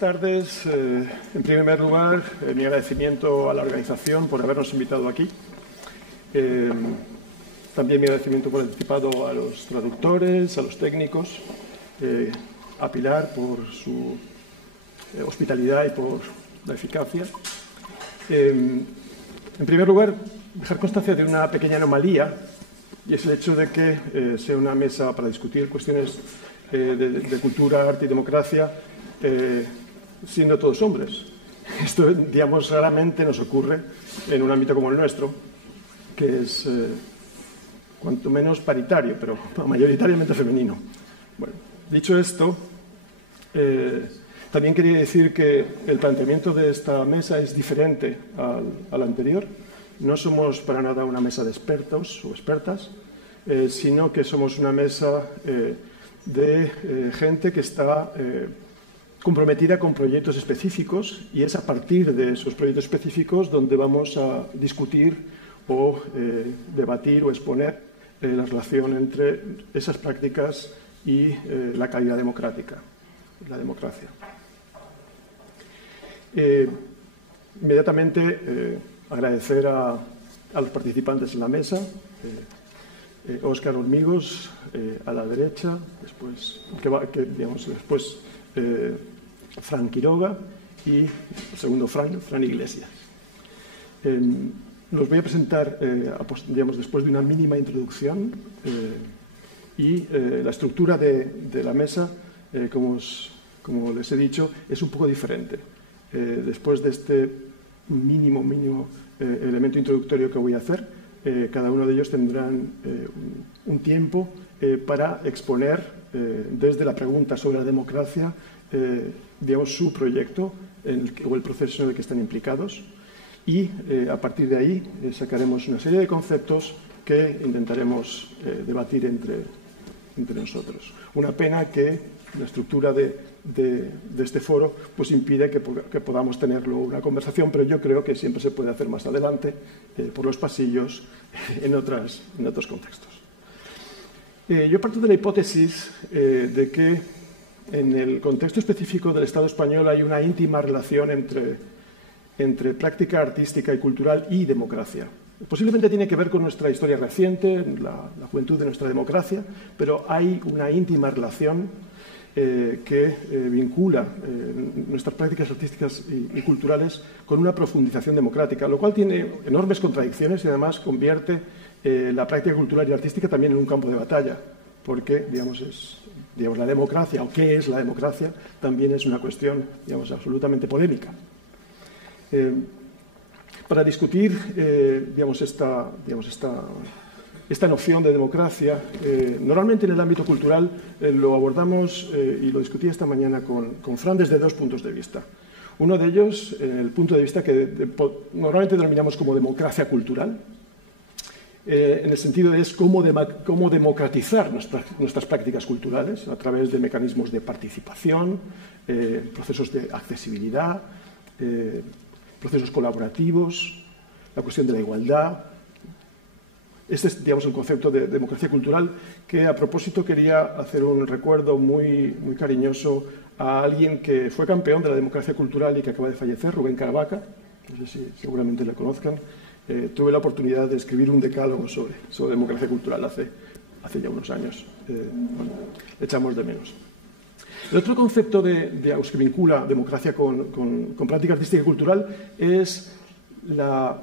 tardes. En primer lugar, mi agradecimiento a la organización por habernos invitado aquí. También mi agradecimiento por anticipado a los traductores, a los técnicos, a Pilar por su hospitalidad y por la eficacia. En primer lugar, dejar constancia de una pequeña anomalía, y es el hecho de que sea una mesa para discutir cuestiones de cultura, arte y democracia, siendo todos hombres. Esto, digamos, raramente nos ocurre en un ámbito como el nuestro, que es cuanto menos paritario, pero mayoritariamente femenino. Bueno, dicho esto, también quería decir que el planteamiento de esta mesa es diferente al anterior. No somos para nada una mesa de expertos o expertas, sino que somos una mesa de gente que está comprometida con proyectos específicos, y es a partir de esos proyectos específicos donde vamos a discutir o debatir o exponer la relación entre esas prácticas y la calidad democrática, la democracia. Inmediatamente agradecer a los participantes en la mesa, Óscar Hormigos a la derecha, después Fran Quiroga y el segundo Fran Iglesias. Los voy a presentar después de una mínima introducción y la estructura de la mesa, como les he dicho, es un poco diferente. Después de este mínimo elemento introductorio que voy a hacer, cada uno de ellos tendrán un tiempo para exponer desde la pregunta sobre la democracia, su proyecto o el proceso en el que están implicados, y a partir de ahí sacaremos una serie de conceptos que intentaremos debatir entre nosotros. Una pena que la estructura de este foro pues impide que podamos tener luego una conversación, pero yo creo que siempre se puede hacer más adelante, por los pasillos, en otros contextos. Yo parto de la hipótesis de que en el contexto específico del Estado español hay una íntima relación entre práctica artística y cultural y democracia. Posiblemente tiene que ver con nuestra historia reciente, la juventud de nuestra democracia, pero hay una íntima relación que vincula nuestras prácticas artísticas y culturales con una profundización democrática, lo cual tiene enormes contradicciones y además convierte la práctica cultural y artística también en un campo de batalla, porque la democracia, o qué es la democracia, también es una cuestión absolutamente polémica. Para discutir esta noción de democracia, normalmente en el ámbito cultural lo abordamos y lo discutí esta mañana con Fran desde dos puntos de vista. Uno de ellos, el punto de vista que normalmente denominamos como democracia cultural, en el sentido de cómo democratizar nuestras prácticas culturales a través de mecanismos de participación, procesos de accesibilidad, procesos colaborativos, la cuestión de la igualdad. Este es, el concepto de democracia cultural, que a propósito quería hacer un recuerdo muy cariñoso a alguien que fue campeón de la democracia cultural y que acaba de fallecer, Rubén Caravaca. No sé si seguramente le conozcan. Tuve la oportunidad de escribir un decálogo sobre democracia cultural hace ya unos años. Le echamos de menos. El otro concepto que vincula democracia con práctica artística y cultural es la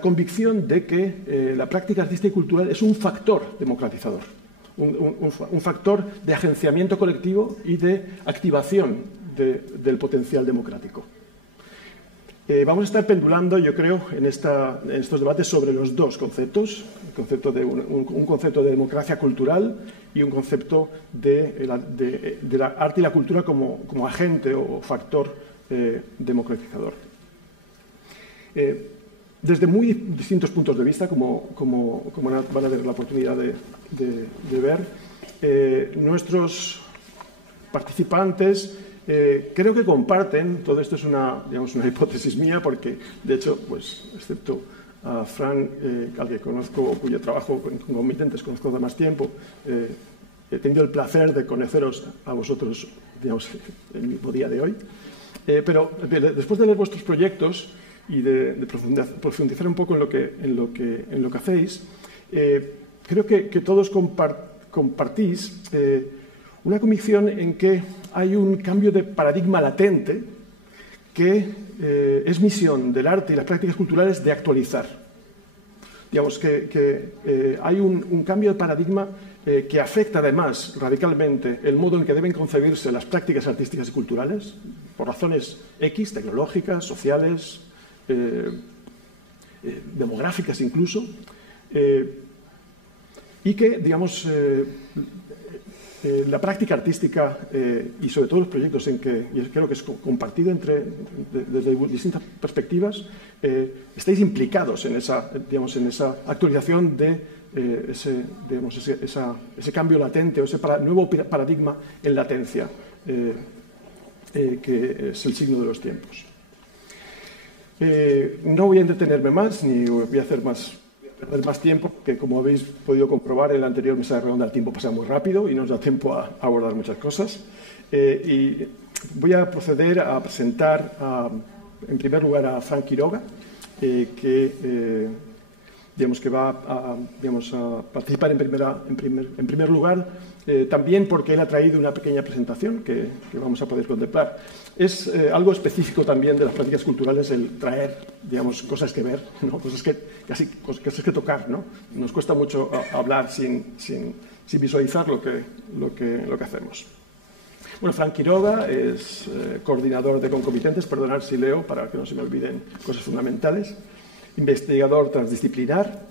convicción de que la práctica artística y cultural es un factor democratizador, un factor de agenciamiento colectivo y de activación del potencial democrático. Vamos a estar pendulando, yo creo, en estos debates sobre los dos conceptos, un concepto de democracia cultural y un concepto de la arte y la cultura como agente o factor democratizador. Desde muy distintos puntos de vista, como van a tener la oportunidad de ver, nuestros participantes creo que comparten, todo esto es una hipótesis mía, porque de hecho, excepto a Fran, al que conozco, cuyo trabajo con comitentes conozco de más tiempo, he tenido el placer de conoceros a vosotros, el mismo día de hoy. Pero después de leer vuestros proyectos y de profundizar un poco en lo que hacéis, creo que todos compartís una convicción en que hay un cambio de paradigma latente que es misión del arte y las prácticas culturales de actualizar. Digamos que hay un cambio de paradigma que afecta además radicalmente el modo en que deben concebirse las prácticas artísticas y culturales, por razones X, tecnológicas, sociales, demográficas incluso, y que, digamos, la práctica artística y sobre todo los proyectos en que, y creo que es compartido desde distintas perspectivas, estáis implicados en esa actualización de ese cambio latente o ese nuevo paradigma en latencia que es el signo de los tiempos. No voy a entretenerme más ni voy a perder más tiempo, que como habéis podido comprobar en la anterior mesa redonda el tiempo pasa muy rápido y nos da tiempo a abordar muchas cosas. Y voy a proceder a presentar en primer lugar a Frank Quiroga, que va a participar en primer lugar, también porque él ha traído una pequeña presentación que vamos a poder contemplar. Es algo específico también de las prácticas culturales el traer, cosas que ver, ¿no? cosas que tocar, ¿no? Nos cuesta mucho hablar sin visualizar lo que hacemos. Bueno, Frank Quiroga es coordinador de concomitentes, perdonad si leo para que no se me olviden cosas fundamentales, investigador transdisciplinar,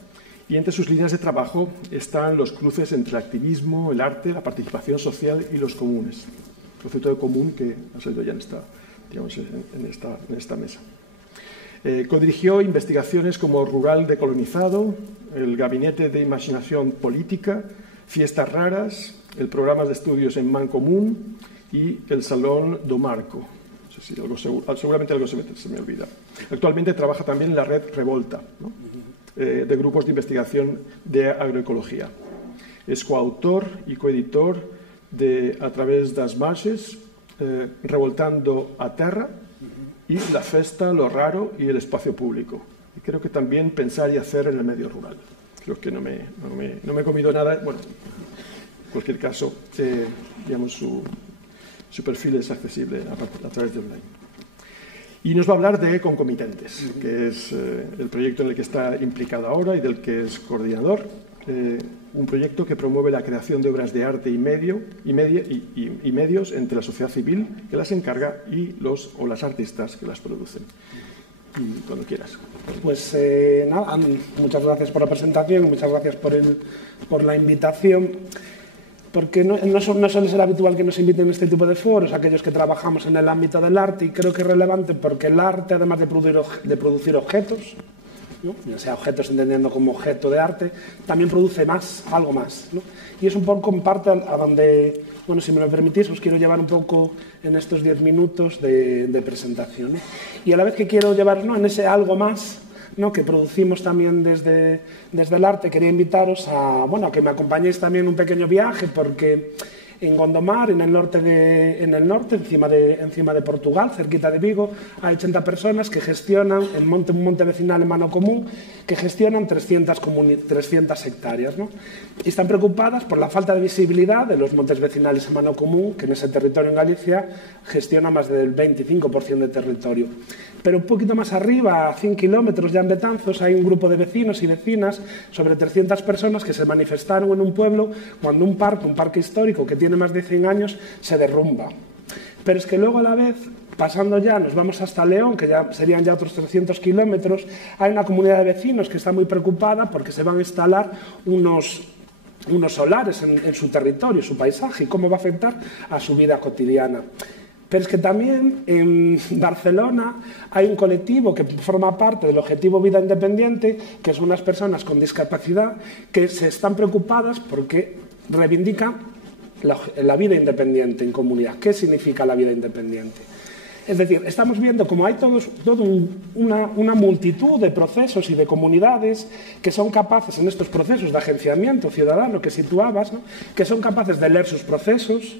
y entre sus líneas de trabajo están los cruces entre el activismo, el arte, la participación social y los comunes. El concepto de común que ha salido ya en esta mesa. Codirigió investigaciones como Rural decolonizado, el Gabinete de Imaginación Política, Fiestas Raras, el Programa de Estudios en Mancomún y el Salón do Marco. No sé si seguramente algo se me olvida. Actualmente trabaja también en la red Revolta, ¿no? De grupos de investigación de agroecología. Es coautor y coeditor de A través das marxes, Revoltando a Terra y La Festa, lo Raro y el Espacio Público. Y creo que también Pensar y Hacer en el Medio Rural. Creo que no me he comido nada. Bueno, en cualquier caso, su perfil es accesible a través de online. Y nos va a hablar de Concomitentes, que es el proyecto en el que está implicado ahora y del que es coordinador. Un proyecto que promueve la creación de obras de arte y medios entre la sociedad civil que las encarga y las artistas que las producen. Y cuando quieras. Pues nada, muchas gracias por la presentación, muchas gracias por la invitación. Porque no suele ser habitual que nos inviten a este tipo de foros, aquellos que trabajamos en el ámbito del arte, y creo que es relevante porque el arte, además de producir objetos, ¿no? Ya sea objetos entendiendo como objeto de arte, también produce algo más, ¿no? Y es un poco en parte a donde, bueno, si me lo permitís, os quiero llevar un poco en estos 10 minutos de presentación, ¿no? Y a la vez que quiero llevar, ¿no?, en ese algo más, ¿no?, que producimos también desde el arte, quería invitaros a que me acompañéis también en un pequeño viaje, porque en Gondomar, en el norte, encima de Portugal, cerquita de Vigo, hay 80 personas que gestionan un monte vecinal en mano común, que gestionan 300 hectáreas, ¿no? Y están preocupadas por la falta de visibilidad de los montes vecinales en mano común, que en ese territorio en Galicia gestiona más del 25% de territorio. Pero un poquito más arriba, a 100 kilómetros ya en Betanzos, hay un grupo de vecinos y vecinas, sobre 300 personas, que se manifestaron en un pueblo cuando un parque histórico que tiene más de 100 años, se derrumba. Pero es que luego a la vez, pasando ya, nos vamos hasta León, que ya serían ya otros 300 kilómetros, hay una comunidad de vecinos que está muy preocupada porque se van a instalar unos solares en su territorio, su paisaje, y cómo va a afectar a su vida cotidiana. Pero es que también en Barcelona hay un colectivo que forma parte del Objetivo Vida Independiente, que son unas personas con discapacidad que se están preocupadas porque reivindican la vida independiente en comunidad. ¿Qué significa la vida independiente? Es decir, estamos viendo como hay toda una multitud de procesos y de comunidades que son capaces, en estos procesos de agenciamiento ciudadano que situabas, ¿no?, que son capaces de leer sus procesos,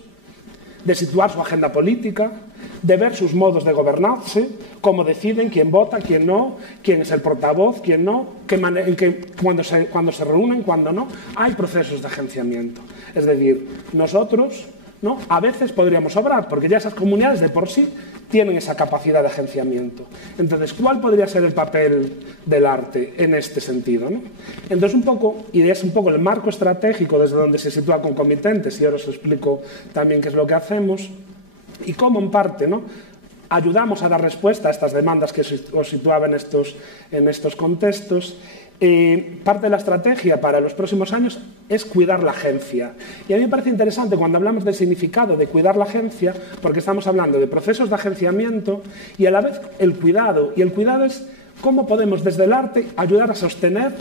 de situar su agenda política, de ver sus modos de gobernarse, cómo deciden, quién vota, quién no, quién es el portavoz, quién no, cuando se reúnen, cuándo no. Hay procesos de agenciamiento. Es decir, nosotros, ¿no?, a veces podríamos obrar, porque ya esas comunidades de por sí tienen esa capacidad de agenciamiento. Entonces, ¿cuál podría ser el papel del arte en este sentido, ¿no? Entonces, es un poco el marco estratégico desde donde se sitúa Concomitentes, y ahora os explico también qué es lo que hacemos, y cómo en parte, ¿no?, ayudamos a dar respuesta a estas demandas que os situaba en estos contextos. Parte de la estrategia para los próximos años es cuidar la agencia. Y a mí me parece interesante cuando hablamos del significado de cuidar la agencia, porque estamos hablando de procesos de agenciamiento y a la vez el cuidado. Y el cuidado es cómo podemos desde el arte ayudar a sostener,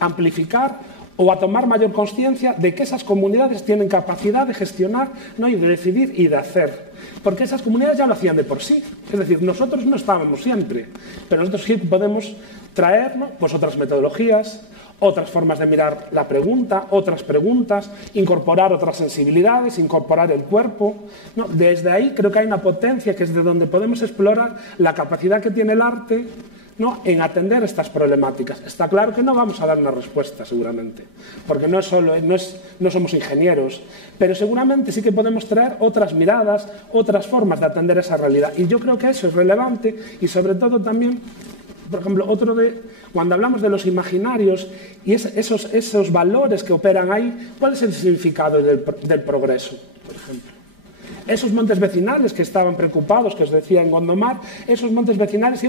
amplificar o a tomar mayor consciencia de que esas comunidades tienen capacidad de gestionar, ¿no?, y de decidir y de hacer. Porque esas comunidades ya lo hacían de por sí. Es decir, nosotros no estábamos siempre, pero nosotros sí podemos traer, ¿no?, pues otras metodologías, otras formas de mirar la pregunta, otras preguntas, incorporar otras sensibilidades, incorporar el cuerpo, ¿no? Desde ahí creo que hay una potencia que es de donde podemos explorar la capacidad que tiene el arte, ¿no?, en atender estas problemáticas. Está claro que no vamos a dar una respuesta, seguramente, porque no somos ingenieros, pero seguramente sí que podemos traer otras miradas, otras formas de atender esa realidad. Y yo creo que eso es relevante y sobre todo también, por ejemplo, cuando hablamos de los imaginarios y esos valores que operan ahí, ¿cuál es el significado del progreso, por ejemplo? Esos montes vecinales que estaban preocupados, que os decía en Gondomar, esos montes vecinales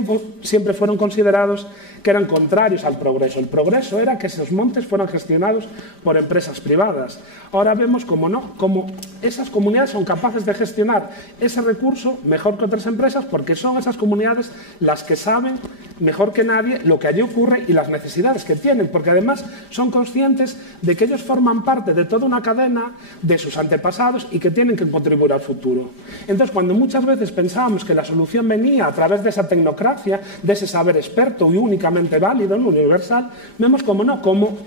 siempre fueron considerados que eran contrarios al progreso. El progreso era que esos montes fueran gestionados por empresas privadas. Ahora vemos como esas comunidades son capaces de gestionar ese recurso mejor que otras empresas, porque son esas comunidades las que saben mejor que nadie lo que allí ocurre y las necesidades que tienen, porque además son conscientes de que ellos forman parte de toda una cadena de sus antepasados y que tienen que contribuir al futuro. Entonces, cuando muchas veces pensábamos que la solución venía a través de esa tecnocracia, de ese saber experto y únicamente válido, no universal, vemos como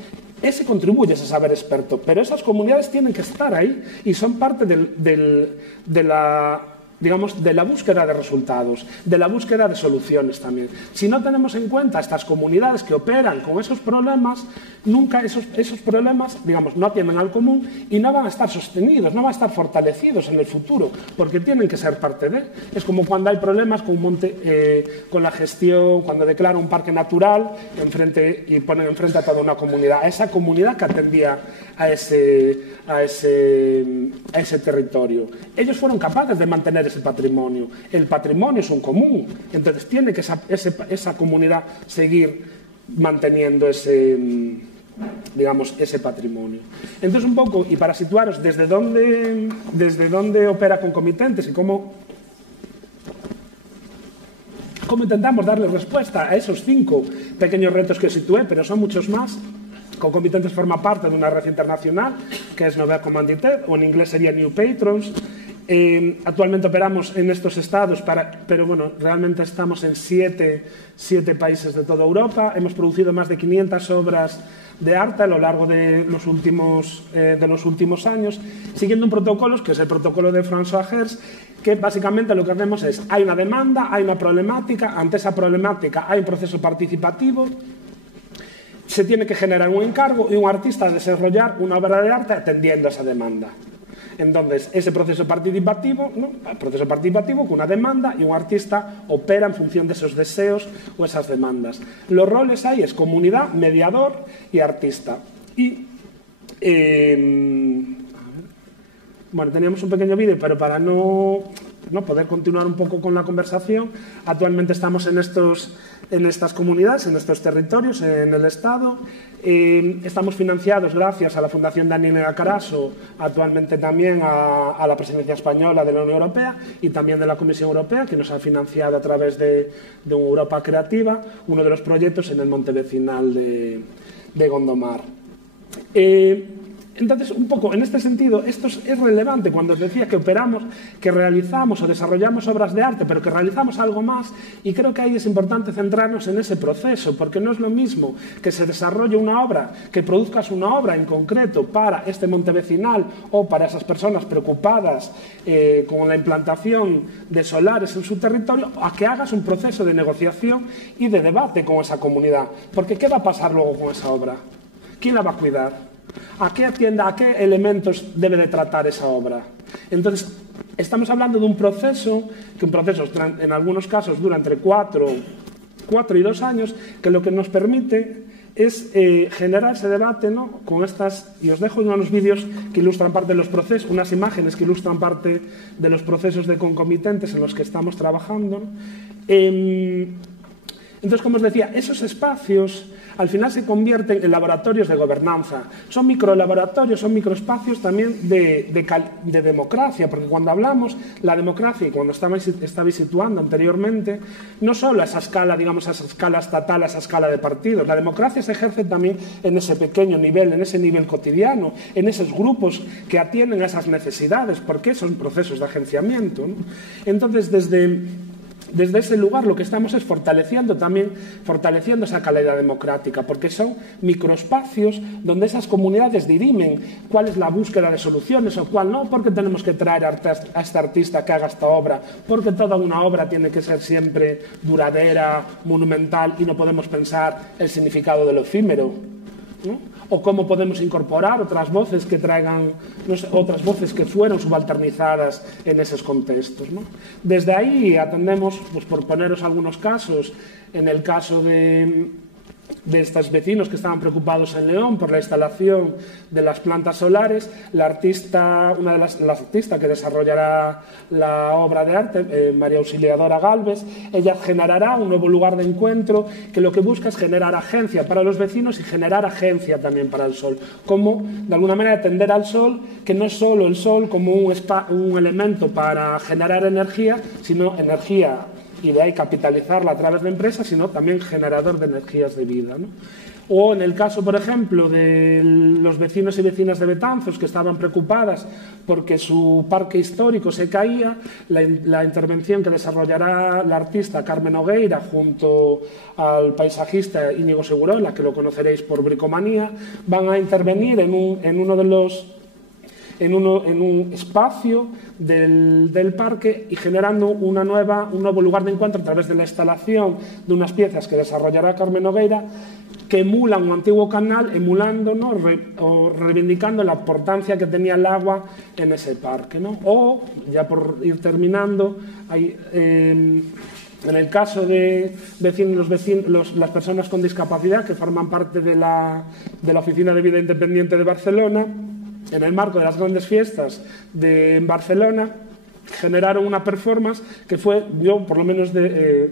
ese contribuye a ese saber experto, pero esas comunidades tienen que estar ahí y son parte de la búsqueda de resultados, de la búsqueda de soluciones también. Si no tenemos en cuenta estas comunidades que operan con esos problemas, nunca esos problemas, no atienden al común y no van a estar sostenidos, no van a estar fortalecidos en el futuro, porque tienen que ser parte de. Es como cuando hay problemas con un monte, con la gestión, cuando declara un parque natural y ponen enfrente a toda una comunidad, a esa comunidad que atendía a ese territorio. Ellos fueron capaces de mantener ese patrimonio. El patrimonio es un común, entonces tiene que esa comunidad seguir manteniendo ese patrimonio. Entonces, un poco, y para situaros desde dónde opera Concomitentes y cómo intentamos darle respuesta a esos 5 pequeños retos que situé, pero son muchos más. Concomitentes forma parte de una red internacional que es Nouvelle Commanditaire, o en inglés sería New Patrons. Actualmente operamos en estos estados, pero bueno, realmente estamos en 7 países de toda Europa. Hemos producido más de 500 obras de arte a lo largo de los últimos años, siguiendo un protocolo que es el protocolo de François Hertz, que básicamente lo que hacemos es, hay una demanda, hay una problemática, ante esa problemática hay un proceso participativo, se tiene que generar un encargo y un artista a desarrollar una obra de arte atendiendo a esa demanda. Entonces, ese proceso participativo, ¿no?, el proceso participativo con una demanda y un artista opera en función de esos deseos o esas demandas. Los roles ahí es comunidad, mediador y artista. Y, bueno, teníamos un pequeño vídeo, pero para no poder continuar un poco con la conversación, actualmente estamos en estas comunidades, en estos territorios, en el Estado. Estamos financiados gracias a la Fundación Daniel Carasso, actualmente también a la presidencia española de la Unión Europea y también de la Comisión Europea, que nos ha financiado a través de Europa Creativa, uno de los proyectos en el monte vecinal de Gondomar. Entonces, un poco en este sentido, esto es relevante cuando os decía que operamos, que realizamos o desarrollamos obras de arte, pero que realizamos algo más, y creo que ahí es importante centrarnos en ese proceso, porque no es lo mismo que se desarrolle una obra, que produzcas una obra en concreto para este monte vecinal o para esas personas preocupadas con la implantación de solares en su territorio, a que hagas un proceso de negociación y de debate con esa comunidad. Porque ¿qué va a pasar luego con esa obra? ¿Quién la va a cuidar? ¿A qué atienda, a qué elementos debe de tratar esa obra? Entonces, estamos hablando de un proceso, que un proceso en algunos casos dura entre 4 y 2 años, que lo que nos permite es generar ese debate, ¿no? Con estas, y os dejo unos vídeos que ilustran parte de los procesos, unas imágenes que ilustran parte de los procesos de concomitentes en los que estamos trabajando, ¿no? Entonces, como os decía, esos espacios al final se convierten en laboratorios de gobernanza. Son microlaboratorios, son microespacios también de democracia, porque cuando hablamos la democracia, y cuando estabais situando anteriormente, no solo a esa escala, digamos, a esa escala estatal, a esa escala de partidos. La democracia se ejerce también en ese pequeño nivel, en ese nivel cotidiano, en esos grupos que atienden a esas necesidades, porque son procesos de agenciamiento, ¿no? Entonces, desde ese lugar lo que estamos es fortaleciendo esa calidad democrática, porque son microespacios donde esas comunidades dirimen cuál es la búsqueda de soluciones o cuál no, porque tenemos que traer a este artista que haga esta obra, porque toda una obra tiene que ser siempre duradera, monumental, y no podemos pensar el significado de lo efímero, ¿no? O cómo podemos incorporar otras voces que traigan, no sé, otras voces que fueron subalternizadas en esos contextos, ¿no? Desde ahí atendemos, pues por poneros algunos casos, en el caso de estos vecinos que estaban preocupados en León por la instalación de las plantas solares, una de las artistas que desarrollará la obra de arte, María Auxiliadora Galvez, ella generará un nuevo lugar de encuentro que lo que busca es generar agencia para los vecinos y generar agencia también para el sol. Como, de alguna manera, atender al sol, que no es solo el sol como un elemento para generar energía, sino energía, y de ahí capitalizarla a través de empresas, sino también generador de energías de vida, ¿no? O en el caso, por ejemplo, de los vecinos y vecinas de Betanzos que estaban preocupadas porque su parque histórico se caía, la intervención que desarrollará la artista Carmen Nogueira junto al paisajista Íñigo Segurola, que lo conoceréis por Bricomanía, van a intervenir en un espacio del parque y generando un nuevo lugar de encuentro a través de la instalación de unas piezas que desarrollará Carmen Nogueira que emulan un antiguo canal, emulando, ¿no? O reivindicando la importancia que tenía el agua en ese parque, ¿no? O, ya por ir terminando, en el caso de las personas con discapacidad que forman parte de la Oficina de Vida Independiente de Barcelona, en el marco de las grandes fiestas en Barcelona, generaron una performance que fue, yo por lo menos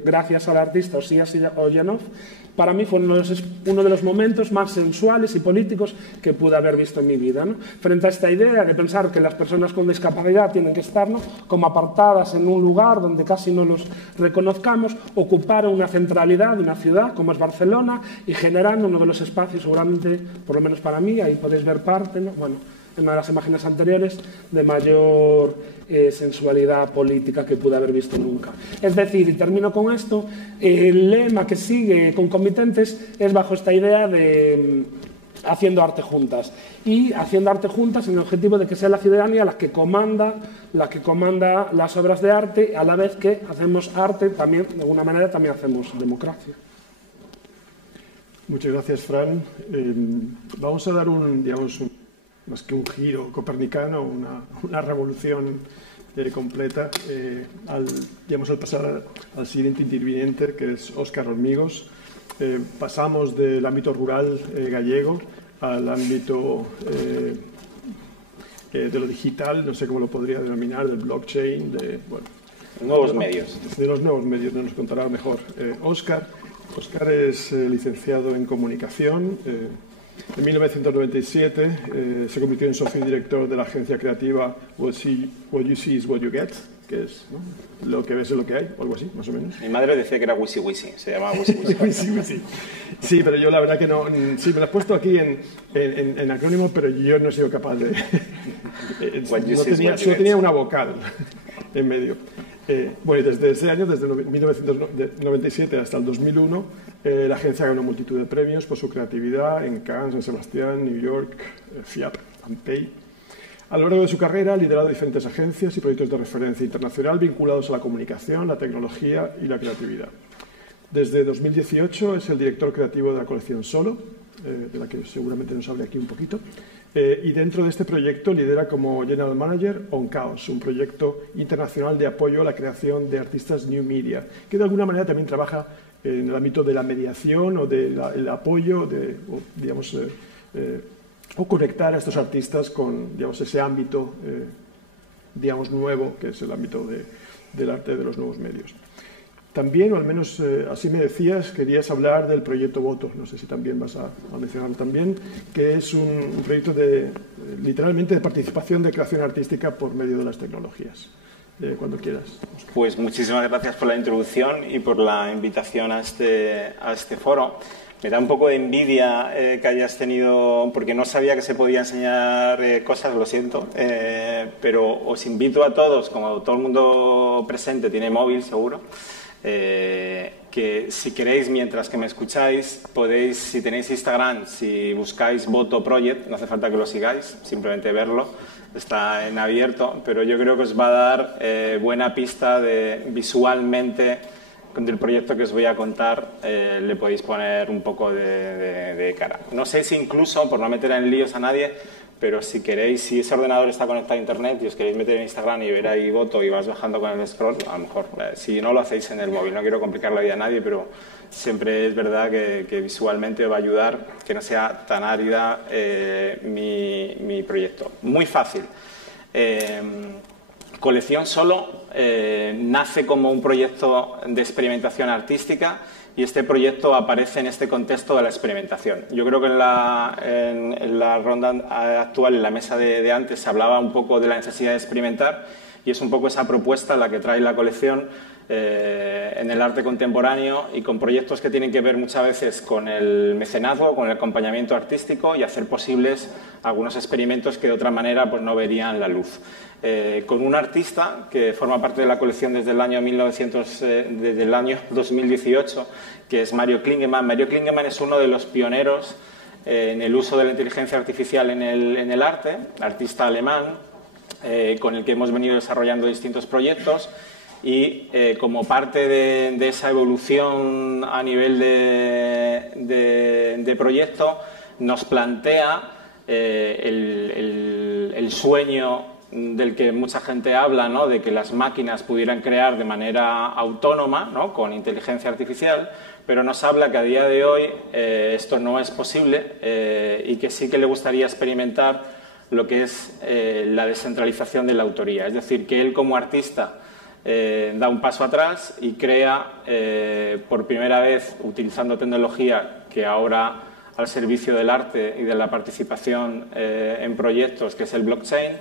gracias al artista Osías Oyanov, para mí fue uno de los momentos más sensuales y políticos que pude haber visto en mi vida, ¿no? Frente a esta idea de pensar que las personas con discapacidad tienen que estar, ¿no?, como apartadas en un lugar donde casi no los reconozcamos, ocuparon una centralidad de una ciudad como es Barcelona y generando uno de los espacios, seguramente, por lo menos para mí, ahí podéis ver parte, ¿no?, bueno, en una de las imágenes anteriores, de mayor sensualidad política que pude haber visto nunca. Es decir, y termino con esto, el lema que sigue Concomitentes es bajo esta idea de haciendo arte juntas. Y haciendo arte juntas en el objetivo de que sea la ciudadanía la que comanda las obras de arte, a la vez que hacemos arte, también, de alguna manera, también hacemos democracia. Muchas gracias, Fran. Vamos a dar más que un giro copernicano, una revolución completa al pasar al siguiente interviniente, que es Óscar Hormigos. Pasamos del ámbito rural gallego al ámbito de lo digital, no sé cómo lo podría denominar, del blockchain, de nuevos medios. De los nuevos medios, nos contará mejor Óscar. Óscar es licenciado en comunicación. En 1997 se convirtió en socio y director de la agencia creativa What You See is What You Get, que es, ¿no?, lo que ves es lo que hay, o algo así, más o menos. Mi madre decía que era Wisi Wisi, se llamaba Wisi Wisi. Sí, pero yo la verdad que no. Sí, me lo has puesto aquí en acrónimo, pero yo no he sido capaz de. Solo tenía una vocal en medio. Bueno, y desde ese año, desde 1997 hasta el 2001, la agencia ganó multitud de premios por su creatividad en Cannes, San Sebastián, New York, FIAP, Ampey. A lo largo de su carrera ha liderado diferentes agencias y proyectos de referencia internacional vinculados a la comunicación, la tecnología y la creatividad. Desde 2018 es el director creativo de la colección Solo, de la que seguramente nos hable aquí un poquito, y dentro de este proyecto lidera como General Manager On Chaos, un proyecto internacional de apoyo a la creación de artistas New Media, que de alguna manera también trabaja en el ámbito de la mediación o del apoyo, o conectar a estos artistas con, digamos, ese ámbito, nuevo, que es el ámbito del arte de los nuevos medios. También, o al menos así me decías, querías hablar del proyecto Voto, no sé si también vas a mencionarlo también, que es un proyecto literalmente de participación de creación artística por medio de las tecnologías. Cuando quieras. Pues muchísimas gracias por la introducción y por la invitación a este foro. Me da un poco de envidia que hayas tenido, porque no sabía que se podía enseñar cosas, lo siento, pero os invito a todos, como todo el mundo presente tiene móvil seguro, que si queréis, mientras que me escucháis, podéis, si tenéis Instagram, si buscáis Voto Project, no hace falta que lo sigáis, simplemente verlo, está en abierto, pero yo creo que os va a dar buena pista de visualmente del proyecto que os voy a contar, le podéis poner un poco de cara. No sé si incluso, por no meter en líos a nadie, pero si queréis, si ese ordenador está conectado a internet y os queréis meter en Instagram y ver ahí Voto y vas bajando con el scroll, a lo mejor, si no lo hacéis en el móvil, no quiero complicar la vida a nadie, pero siempre es verdad que visualmente os va a ayudar que no sea tan árida mi proyecto. Muy fácil. Colección Solo nace como un proyecto de experimentación artística y este proyecto aparece en este contexto de la experimentación. Yo creo que en la ronda actual, en la mesa de antes, se hablaba un poco de la necesidad de experimentar y es un poco esa propuesta la que trae la colección en el arte contemporáneo y con proyectos que tienen que ver muchas veces con el mecenazgo, con el acompañamiento artístico y hacer posibles algunos experimentos que de otra manera pues no verían la luz. Con un artista que forma parte de la colección desde el año 2018, que es Mario Klingemann. Mario Klingemann es uno de los pioneros en el uso de la inteligencia artificial en el arte, artista alemán, con el que hemos venido desarrollando distintos proyectos y como parte de esa evolución a nivel de proyecto nos plantea el sueño del que mucha gente habla, ¿no?, de que las máquinas pudieran crear de manera autónoma, ¿no?, con inteligencia artificial, pero nos habla que a día de hoy esto no es posible y que sí que le gustaría experimentar lo que es la descentralización de la autoría. Es decir, que él como artista da un paso atrás y crea por primera vez, utilizando tecnología que ahora al servicio del arte y de la participación en proyectos, que es el blockchain,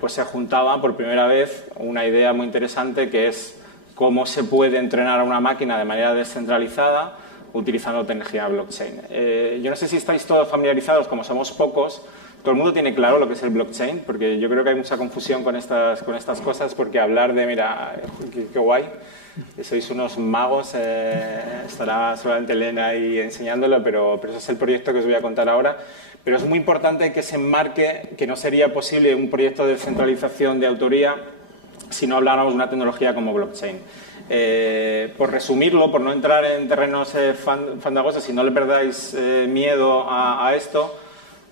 pues se juntaba por primera vez una idea muy interesante que es cómo se puede entrenar a una máquina de manera descentralizada utilizando tecnología blockchain. Yo no sé si estáis todos familiarizados, como somos pocos, todo el mundo tiene claro lo que es el blockchain, porque yo creo que hay mucha confusión con estas cosas, porque hablar de, mira, qué guay, sois unos magos, estará solamente Elena ahí enseñándolo, pero ese es el proyecto que os voy a contar ahora. Pero es muy importante que se enmarque que no sería posible un proyecto de descentralización de autoría si no habláramos de una tecnología como blockchain. Por resumirlo, por no entrar en terrenos fantagosos, si no le perdáis miedo a esto,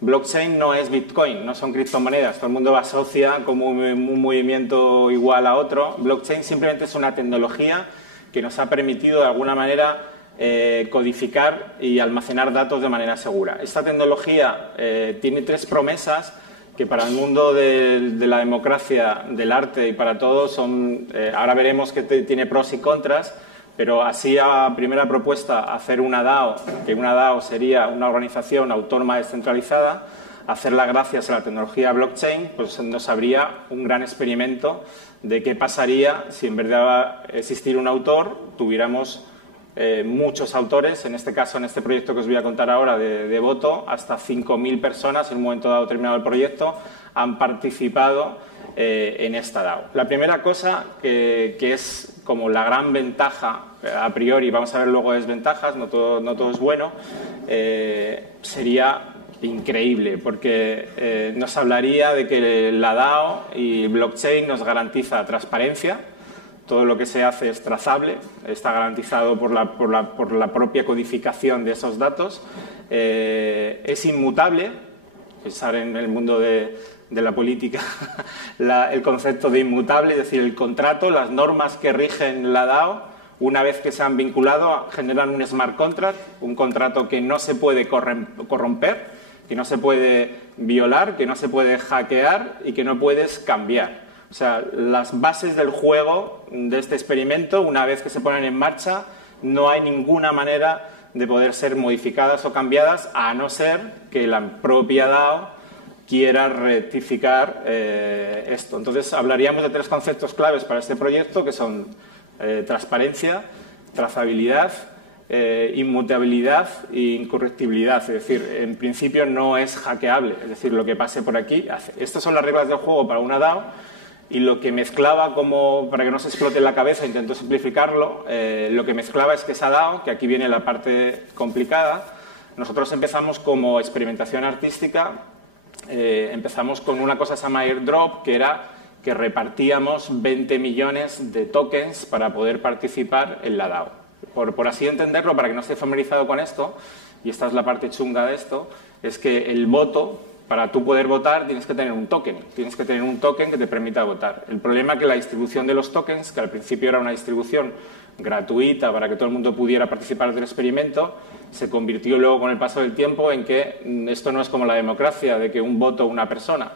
blockchain no es Bitcoin, no son criptomonedas, todo el mundo asocia como un movimiento igual a otro. Blockchain simplemente es una tecnología que nos ha permitido de alguna manera codificar y almacenar datos de manera segura. Esta tecnología tiene tres promesas que para el mundo de la democracia, del arte y para todos son, ahora veremos que tiene pros y contras, pero así a primera propuesta hacer una DAO, que una DAO sería una organización autónoma descentralizada. hacerla gracias a la tecnología blockchain, pues nos habría un gran experimento de qué pasaría si en vez de existir un autor tuviéramos muchos autores. En este caso, en este proyecto que os voy a contar ahora de Voto, hasta 5.000 personas en un momento dado terminado el proyecto han participado en esta DAO. La primera cosa que es como la gran ventaja a priori, vamos a ver luego desventajas, no todo es bueno, sería increíble, porque nos hablaría de que la DAO y blockchain nos garantiza transparencia. Todo lo que se hace es trazable, está garantizado por la propia codificación de esos datos, es inmutable. Pensar en el mundo de la política, el concepto de inmutable, es decir, el contrato, las normas que rigen la DAO, una vez que se han vinculado, generan un smart contract, un contrato que no se puede corromper, que no se puede violar, que no se puede hackear y que no puedes cambiar. O sea, las bases del juego de este experimento, una vez que se ponen en marcha, no hay ninguna manera de poder ser modificadas o cambiadas, a no ser que la propia DAO quiera rectificar esto. Entonces, hablaríamos de 3 conceptos claves para este proyecto, que son transparencia, trazabilidad, inmutabilidad e incorruptibilidad. Es decir, en principio no es hackeable, es decir, lo que pase por aquí hace. Estas son las reglas del juego para una DAO. Y lo que mezclaba, como para que no se explote la cabeza, intento simplificarlo, lo que mezclaba es que esa DAO, que aquí viene la parte complicada, nosotros empezamos como experimentación artística, empezamos con una cosa que se llama airdrop, que era que repartíamos 20 millones de tokens para poder participar en la DAO. Por así entenderlo, para que no esté familiarizado con esto, y esta es la parte chunga de esto, es que el voto, para tú poder votar, tienes que tener un token. Tienes que tener un token que te permita votar. El problema es que la distribución de los tokens, que al principio era una distribución gratuita para que todo el mundo pudiera participar del experimento, se convirtió luego con el paso del tiempo en que esto no es como la democracia, de que un voto una persona.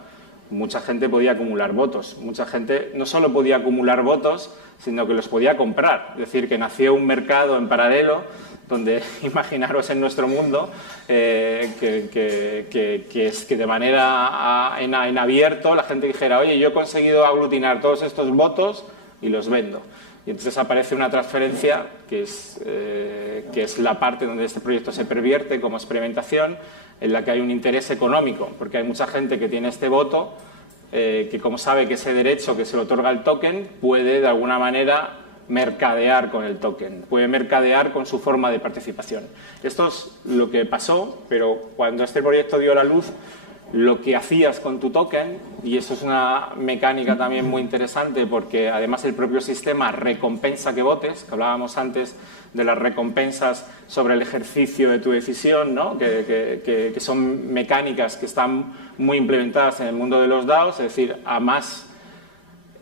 Mucha gente podía acumular votos. Mucha gente no solo podía acumular votos, sino que los podía comprar. Es decir, que nació un mercado en paralelo donde, imaginaros en nuestro mundo, que es que de manera en abierto la gente dijera, oye, yo he conseguido aglutinar todos estos votos y los vendo. Y entonces aparece una transferencia que es la parte donde este proyecto se pervierte como experimentación, en la que hay un interés económico, porque hay mucha gente que tiene este voto, que como sabe que ese derecho que se le otorga el token puede de alguna manera mercadear con el token, puede mercadear con su forma de participación. Esto es lo que pasó, pero cuando este proyecto dio a la luz, lo que hacías con tu token, y eso es una mecánica también muy interesante porque además el propio sistema recompensa que votes, que hablábamos antes de las recompensas sobre el ejercicio de tu decisión, ¿no? que son mecánicas que están muy implementadas en el mundo de los DAOs, es decir, a más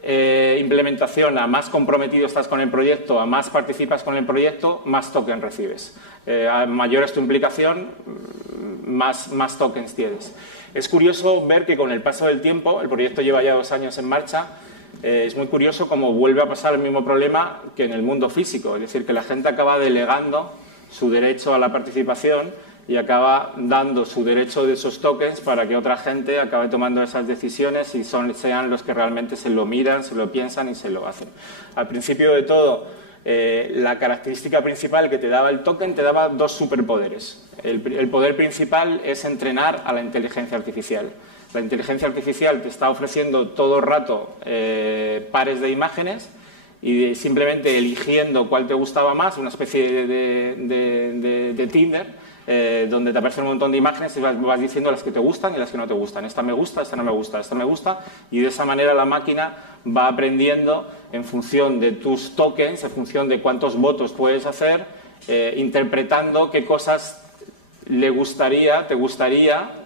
implementación, a más comprometido estás con el proyecto, a más participas con el proyecto, más token recibes. A mayor es tu implicación, más tokens tienes. Es curioso ver que con el paso del tiempo, el proyecto lleva ya 2 años en marcha, es muy curioso cómo vuelve a pasar el mismo problema que en el mundo físico, es decir, que la gente acaba delegando su derecho a la participación y acaba dando su derecho de esos tokens para que otra gente acabe tomando esas decisiones y sean los que realmente se lo miran, se lo piensan y se lo hacen. Al principio de todo, la característica principal que te daba el token te daba 2 superpoderes. El poder principal es entrenar a la inteligencia artificial. La inteligencia artificial te está ofreciendo todo el rato pares de imágenes y simplemente eligiendo cuál te gustaba más, una especie de Tinder, donde te aparecen un montón de imágenes y vas diciendo las que te gustan y las que no te gustan. Esta me gusta, esta no me gusta, esta me gusta, y de esa manera la máquina va aprendiendo en función de tus tokens, en función de cuántos votos puedes hacer, interpretando qué cosas te gustaría,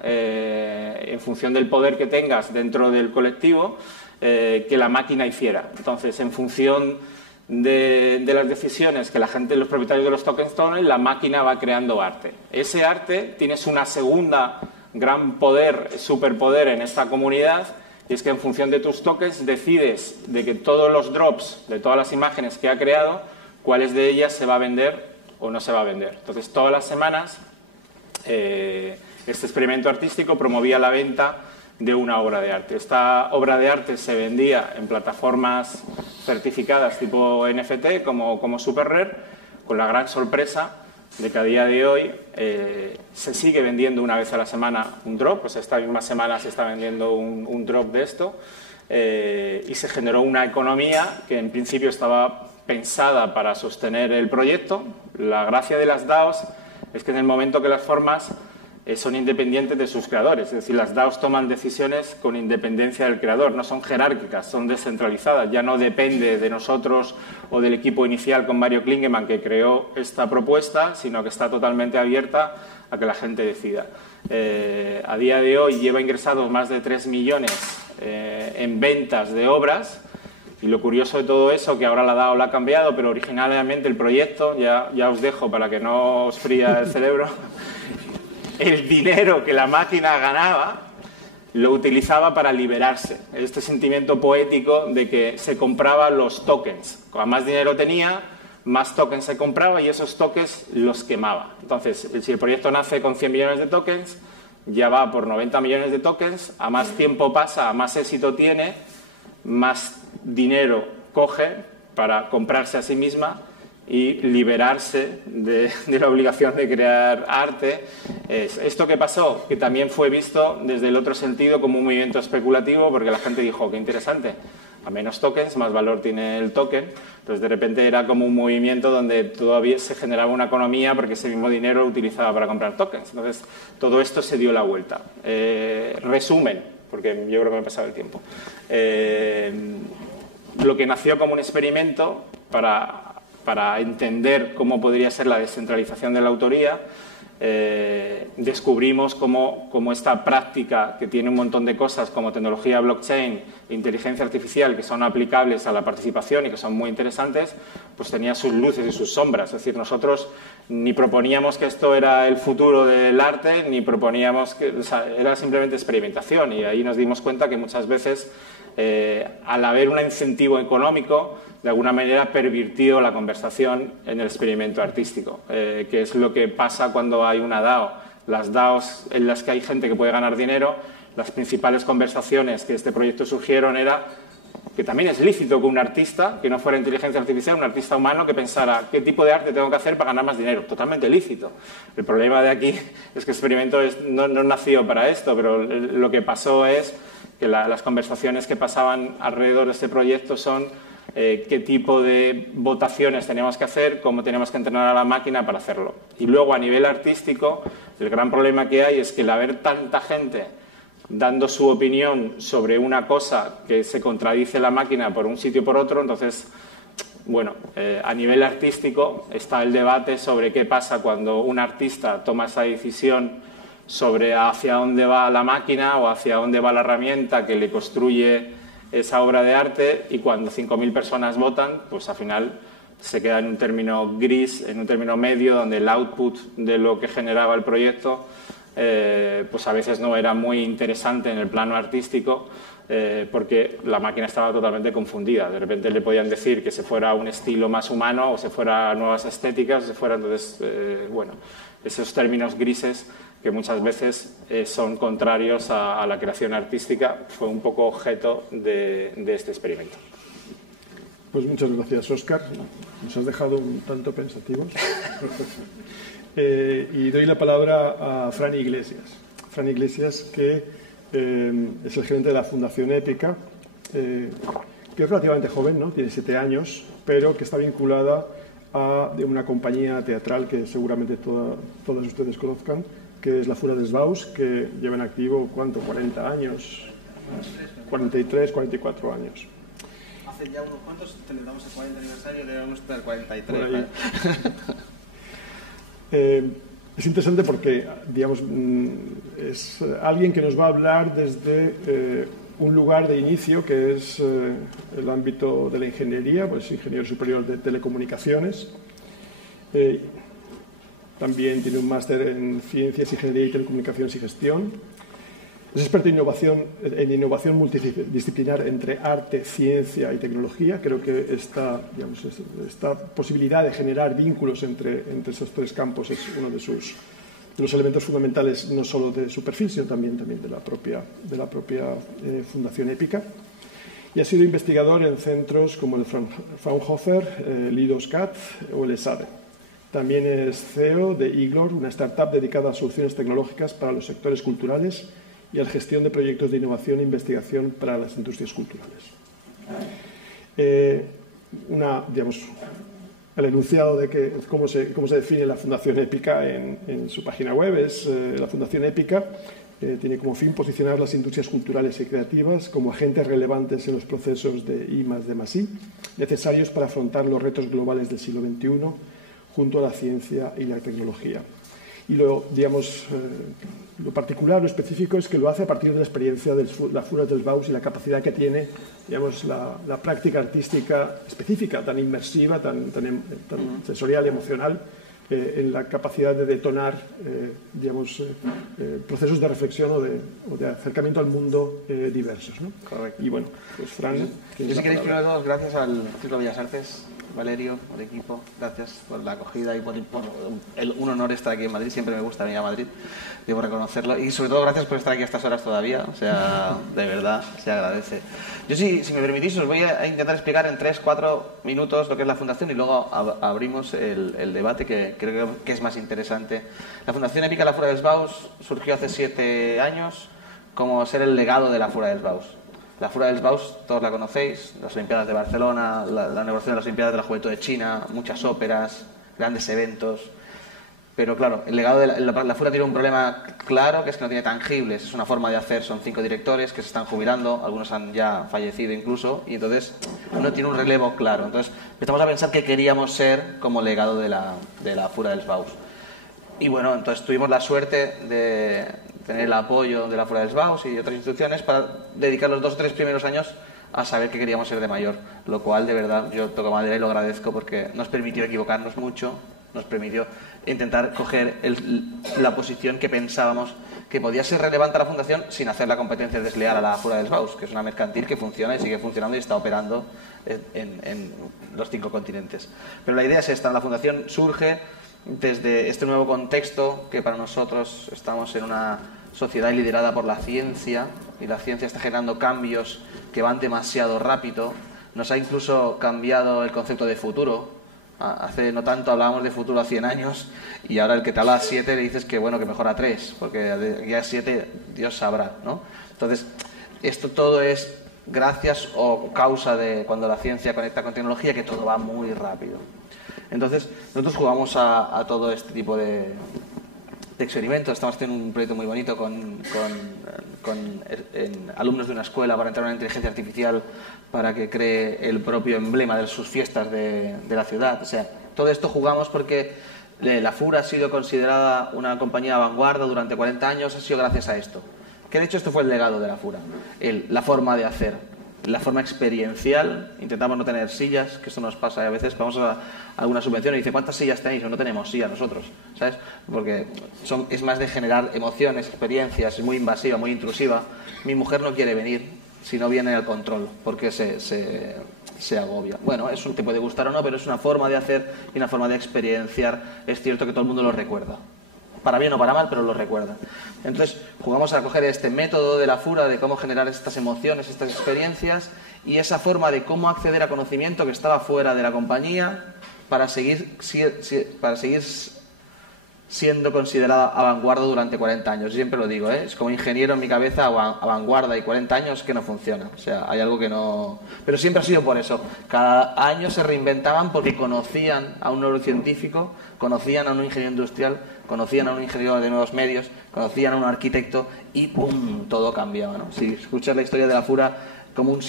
en función del poder que tengas dentro del colectivo, que la máquina hiciera. Entonces, en función de las decisiones que la gente, los propietarios de los tokens tomen, la máquina va creando arte. Ese arte tienes una segunda gran poder, superpoder en esta comunidad, y es que en función de tus tokens decides de que todos los drops de todas las imágenes que ha creado, cuáles de ellas se va a vender o no se va a vender. Entonces, todas las semanas Este experimento artístico promovía la venta de una obra de arte. Esta obra de arte se vendía en plataformas certificadas tipo NFT como SuperRare, con la gran sorpresa de que a día de hoy se sigue vendiendo una vez a la semana un drop. Pues esta misma semana se está vendiendo un drop de esto, y se generó una economía que en principio estaba pensada para sostener el proyecto. La gracia de las DAOs es que en el momento que las formas son independientes de sus creadores, es decir, las DAOs toman decisiones con independencia del creador, no son jerárquicas, son descentralizadas, ya no depende de nosotros o del equipo inicial con Mario Klingemann que creó esta propuesta, sino que está totalmente abierta a que la gente decida. A día de hoy lleva ingresados más de 3 millones en ventas de obras, y lo curioso de todo eso, que ahora la DAO la ha cambiado, pero originalmente el proyecto, ya os dejo para que no os fría el cerebro, el dinero que la máquina ganaba lo utilizaba para liberarse. Este sentimiento poético de que se compraban los tokens. Cuanto más dinero tenía, más tokens se compraba y esos tokens los quemaba. Entonces, si el proyecto nace con 100 millones de tokens, ya va por 90 millones de tokens, a más tiempo pasa, a más éxito tiene, más dinero coge para comprarse a sí misma y liberarse de la obligación de crear arte. Esto que pasó, que también fue visto desde el otro sentido como un movimiento especulativo, porque la gente dijo, qué interesante, a menos tokens, más valor tiene el token. Entonces, de repente era como un movimiento donde todavía se generaba una economía porque ese mismo dinero lo utilizaba para comprar tokens. Entonces, todo esto se dio la vuelta. Resumen, porque yo creo que me he pasado el tiempo. Lo que nació como un experimento para entender cómo podría ser la descentralización de la autoría, descubrimos cómo esta práctica, que tiene un montón de cosas como tecnología blockchain, inteligencia artificial, que son aplicables a la participación y que son muy interesantes, pues tenía sus luces y sus sombras. Es decir, nosotros ni proponíamos que esto era el futuro del arte, ni proponíamos que... O sea, era simplemente experimentación, y ahí nos dimos cuenta que muchas veces, al haber un incentivo económico, de alguna manera pervirtió la conversación en el experimento artístico, que es lo que pasa cuando hay una DAO. Las DAOs en las que hay gente que puede ganar dinero, las principales conversaciones que este proyecto surgieron era que también es lícito que un artista, que no fuera inteligencia artificial, un artista humano, que pensara qué tipo de arte tengo que hacer para ganar más dinero. Totalmente lícito. El problema de aquí es que el experimento no nació para esto, pero lo que pasó es que las conversaciones que pasaban alrededor de este proyecto son qué tipo de votaciones teníamos que hacer, cómo teníamos que entrenar a la máquina para hacerlo. Y luego, a nivel artístico, el gran problema que hay es que el haber tanta gente dando su opinión sobre una cosa que se contradice la máquina por un sitio o por otro, entonces, bueno, a nivel artístico está el debate sobre qué pasa cuando un artista toma esa decisión sobre hacia dónde va la máquina o hacia dónde va la herramienta que le construye esa obra de arte, y cuando 5.000 personas votan, pues al final se queda en un término gris, en un término medio, donde el output de lo que generaba el proyecto pues a veces no era muy interesante en el plano artístico, porque la máquina estaba totalmente confundida. De repente le podían decir que se fuera a un estilo más humano, o se fuera a nuevas estéticas, o se fuera, entonces, bueno, esos términos grises que muchas veces son contrarios a la creación artística, fue un poco objeto de este experimento. Pues muchas gracias, Óscar. Nos has dejado un tanto pensativos. Y doy la palabra a Fran Iglesias. Fran Iglesias, que es el gerente de la Fundación Épica, que es relativamente joven, ¿no? Tiene 7 años, pero que está vinculada a una compañía teatral que seguramente todas ustedes conozcan, que es la Fura des Baus, que lleva en activo, ¿cuánto? 40 años, 43, 44 años. Hace ya unos cuantos, celebramos el 40 aniversario, le damos hasta el 43. Es interesante porque, digamos, es alguien que nos va a hablar desde un lugar de inicio, que es el ámbito de la ingeniería, pues ingeniero superior de telecomunicaciones. También tiene un máster en Ciencias, Ingeniería y Telecomunicaciones y Gestión. Es experto en innovación multidisciplinar entre arte, ciencia y tecnología. Creo que esta posibilidad de generar vínculos entre esos tres campos es uno de los elementos fundamentales no solo de su perfil, sino también de la propia Fundación Épica. Y ha sido investigador en centros como el Fraunhofer, Lido-SCAT o el ESADE. También es CEO de Iglor, una startup dedicada a soluciones tecnológicas para los sectores culturales y a la gestión de proyectos de innovación e investigación para las industrias culturales. El enunciado de cómo se define la Fundación Épica en su página web es la Fundación Épica tiene como fin posicionar las industrias culturales y creativas como agentes relevantes en los procesos de I+D+I necesarios para afrontar los retos globales del siglo XXI junto a la ciencia y la tecnología. Y lo particular, lo específico, es que lo hace a partir de la experiencia de la Fura dels Baus y la capacidad que tiene, la práctica artística específica, tan inmersiva, tan sensorial y emocional, en la capacidad de detonar, procesos de reflexión o de acercamiento al mundo diversos, ¿no? Correcto. Y bueno, pues Fran... Yo si queréis, primero de todo, gracias al Círculo de Bellas Artes, Valerio, al equipo, gracias por la acogida y por un honor estar aquí en Madrid. Siempre me gusta venir a Madrid, debo reconocerlo. Y sobre todo gracias por estar aquí a estas horas todavía, o sea, de verdad, se agradece. Yo si me permitís, os voy a intentar explicar en 3-4 minutos lo que es la Fundación y luego abrimos el debate que creo que es más interesante. La Fundación Épica La Fura dels Baus surgió hace 7 años como ser el legado de la Fura dels Baus. La Fura dels Baus, todos la conocéis, las Olimpiadas de Barcelona, la inauguración de las Olimpiadas de la Juventud de China, muchas óperas, grandes eventos. Pero claro, el legado de la Fura tiene un problema claro, que es que no tiene tangibles. Es una forma de hacer, son 5 directores que se están jubilando, algunos han ya fallecido incluso, y entonces no tiene un relevo claro. Entonces empezamos a pensar que queríamos ser como legado de la Fura dels Baus. Y bueno, entonces tuvimos la suerte de tener el apoyo de la Fura dels Baus y otras instituciones para dedicar los 2 o 3 primeros años a saber que queríamos ser de mayor, lo cual de verdad yo toco madera y lo agradezco porque nos permitió equivocarnos mucho, nos permitió intentar coger la posición que pensábamos que podía ser relevante a la Fundación sin hacer la competencia desleal a la Fura dels Baus, que es una mercantil que funciona y sigue funcionando y está operando en los 5 continentes. Pero la idea es esta, la Fundación surge desde este nuevo contexto que para nosotros estamos en una sociedad liderada por la ciencia y la ciencia está generando cambios que van demasiado rápido. Nos ha incluso cambiado el concepto de futuro. Hace no tanto hablábamos de futuro a 100 años y ahora el que te habla a 7 le dices que bueno, que mejor a 3, porque ya a 7 Dios sabrá, ¿no? Entonces, esto todo es gracias o causa de cuando la ciencia conecta con tecnología, que todo va muy rápido. Entonces, nosotros jugamos a todo este tipo de experimentos. Estamos haciendo un proyecto muy bonito con alumnos de una escuela para entrar en una inteligencia artificial para que cree el propio emblema de sus fiestas de la ciudad. O sea, todo esto jugamos porque la Fura ha sido considerada una compañía de vanguardia durante 40 años, ha sido gracias a esto. Que de hecho esto fue el legado de la Fura, la forma de hacer. La forma experiencial, intentamos no tener sillas, que esto nos pasa a veces, vamos a alguna subvención y dice ¿cuántas sillas tenéis? O no tenemos sillas nosotros, ¿sabes? Porque es más de generar emociones, experiencias, es muy invasiva, muy intrusiva. Mi mujer no quiere venir si no viene al control, porque se agobia. Bueno, eso te puede gustar o no, pero es una forma de hacer y una forma de experienciar. Es cierto que todo el mundo lo recuerda. Para bien o para mal, pero lo recuerda. Entonces, jugamos a coger este método de la Fura de cómo generar estas emociones, estas experiencias y esa forma de cómo acceder a conocimiento que estaba fuera de la compañía para seguir siendo considerada a vanguardia durante 40 años. Yo siempre lo digo, es como ingeniero en mi cabeza, a vanguardia y 40 años que no funciona. O sea, hay algo que no... Pero siempre ha sido por eso. Cada año se reinventaban porque conocían a un neurocientífico, conocían a un ingeniero industrial, conocían a un ingeniero de nuevos medios, conocían a un arquitecto y ¡pum!, todo cambiaba, ¿no? Si escuchas la historia de la Fura, como un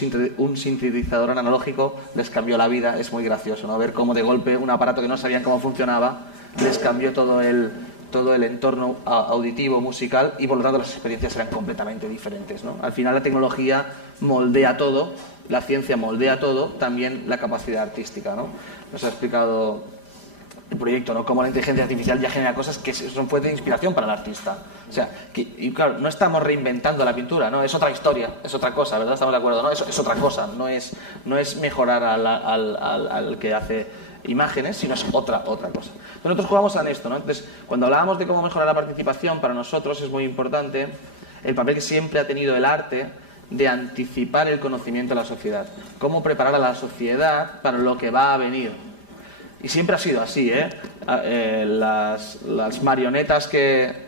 sintetizador analógico les cambió la vida, es muy gracioso, ¿no? Ver cómo de golpe un aparato que no sabían cómo funcionaba les cambió todo el entorno auditivo, musical y por lo tanto las experiencias eran completamente diferentes, ¿no? Al final la tecnología moldea todo, la ciencia moldea todo, también la capacidad artística, ¿no? Nos ha explicado el proyecto, ¿no? Cómo la inteligencia artificial ya genera cosas que son fuente de inspiración para el artista. O sea, y claro, no estamos reinventando la pintura, ¿no? Es otra historia, es otra cosa, ¿verdad? Estamos de acuerdo, ¿no? Es otra cosa, no es mejorar al que hace imágenes, sino es otra cosa. Entonces, nosotros jugamos en esto, ¿no? Entonces, cuando hablábamos de cómo mejorar la participación, para nosotros es muy importante el papel que siempre ha tenido el arte de anticipar el conocimiento de la sociedad. Cómo preparar a la sociedad para lo que va a venir. Y siempre ha sido así, ¿eh? Las marionetas que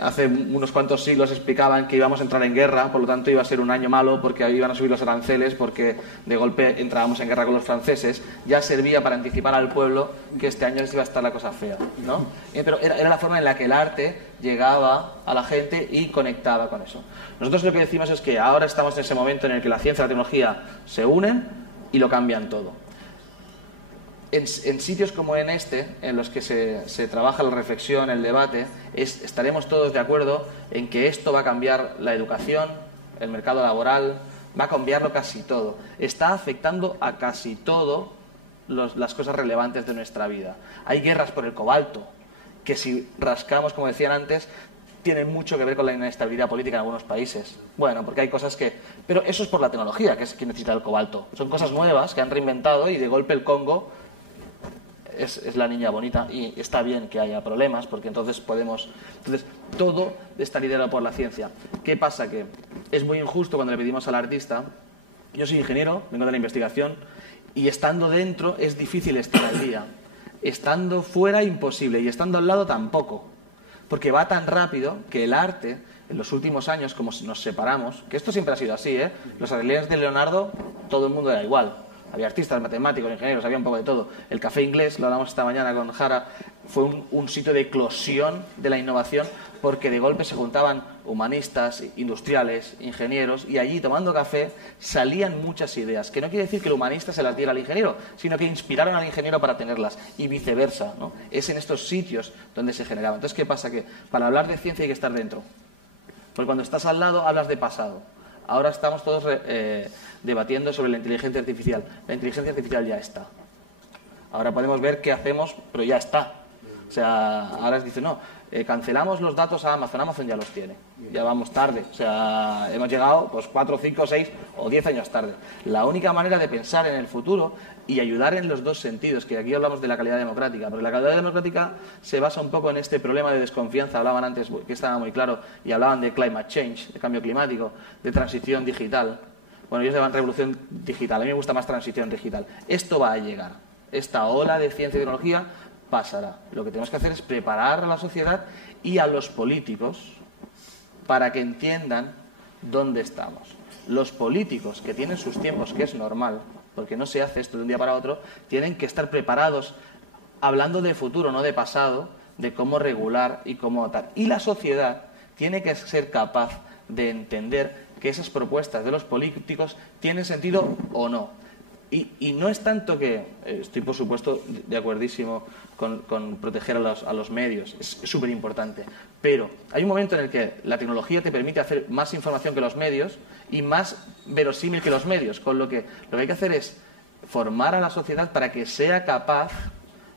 hace unos cuantos siglos explicaban que íbamos a entrar en guerra, por lo tanto iba a ser un año malo porque iban a subir los aranceles, porque de golpe entrábamos en guerra con los franceses, ya servía para anticipar al pueblo que este año les iba a estar la cosa fea, ¿no? Pero era la forma en la que el arte llegaba a la gente y conectaba con eso. Nosotros lo que decimos es que ahora estamos en ese momento en el que la ciencia y la tecnología se unen y lo cambian todo. En sitios como en los que se trabaja la reflexión, el debate, estaremos todos de acuerdo en que esto va a cambiar la educación, el mercado laboral, va a cambiarlo casi todo. Está afectando a casi todo las cosas relevantes de nuestra vida. Hay guerras por el cobalto, que si rascamos, como decían antes, tienen mucho que ver con la inestabilidad política en algunos países. Bueno, porque hay cosas que... Pero eso es por la tecnología, que es quien necesita el cobalto. Son cosas nuevas que han reinventado y de golpe el Congo... Es la niña bonita y está bien que haya problemas porque entonces podemos... Entonces, todo está liderado por la ciencia. ¿Qué pasa? Que es muy injusto cuando le pedimos al artista... Yo soy ingeniero, vengo de la investigación y estando dentro es difícil estar al día. Estando fuera, imposible. Y estando al lado, tampoco. Porque va tan rápido que el arte, en los últimos años, como nos separamos... Que esto siempre ha sido así, ¿eh? Los ateliers de Leonardo, todo el mundo era igual. Había artistas, matemáticos, ingenieros, había un poco de todo. El Café Inglés, lo hablamos esta mañana con Jara, fue un sitio de eclosión de la innovación porque de golpe se juntaban humanistas, industriales, ingenieros y allí tomando café salían muchas ideas. Que no quiere decir que el humanista se las diera al ingeniero, sino que inspiraron al ingeniero para tenerlas y viceversa, ¿no? Es en estos sitios donde se generaba. Entonces, ¿qué pasa? Que para hablar de ciencia hay que estar dentro. Porque cuando estás al lado hablas de pasado. Ahora estamos todos debatiendo sobre la inteligencia artificial. La inteligencia artificial ya está. Ahora podemos ver qué hacemos, pero ya está. O sea, ahora dice, no, cancelamos los datos a Amazon. Amazon ya los tiene. Ya vamos tarde. O sea, hemos llegado pues 4, 5, 6 o 10 años tarde. La única manera de pensar en el futuro y ayudar en los dos sentidos, que aquí hablamos de la calidad democrática, pero la calidad democrática se basa un poco en este problema de desconfianza. Hablaban antes, que estaba muy claro, y hablaban de climate change, de cambio climático, de transición digital. Bueno, ellos llaman revolución digital. A mí me gusta más transición digital. Esto va a llegar. Esta ola de ciencia y tecnología pasará. Lo que tenemos que hacer es preparar a la sociedad y a los políticos para que entiendan dónde estamos. Los políticos que tienen sus tiempos, que es normal, porque no se hace esto de un día para otro, tienen que estar preparados, hablando de futuro, no de pasado, de cómo regular y cómo votar. Y la sociedad tiene que ser capaz de entender que esas propuestas de los políticos tienen sentido o no. Y no es tanto que, estoy por supuesto de acuerdísimo con proteger a los medios, es súper importante, pero hay un momento en el que la tecnología te permite hacer más información que los medios y más verosímil que los medios, con lo que hay que hacer es formar a la sociedad para que sea capaz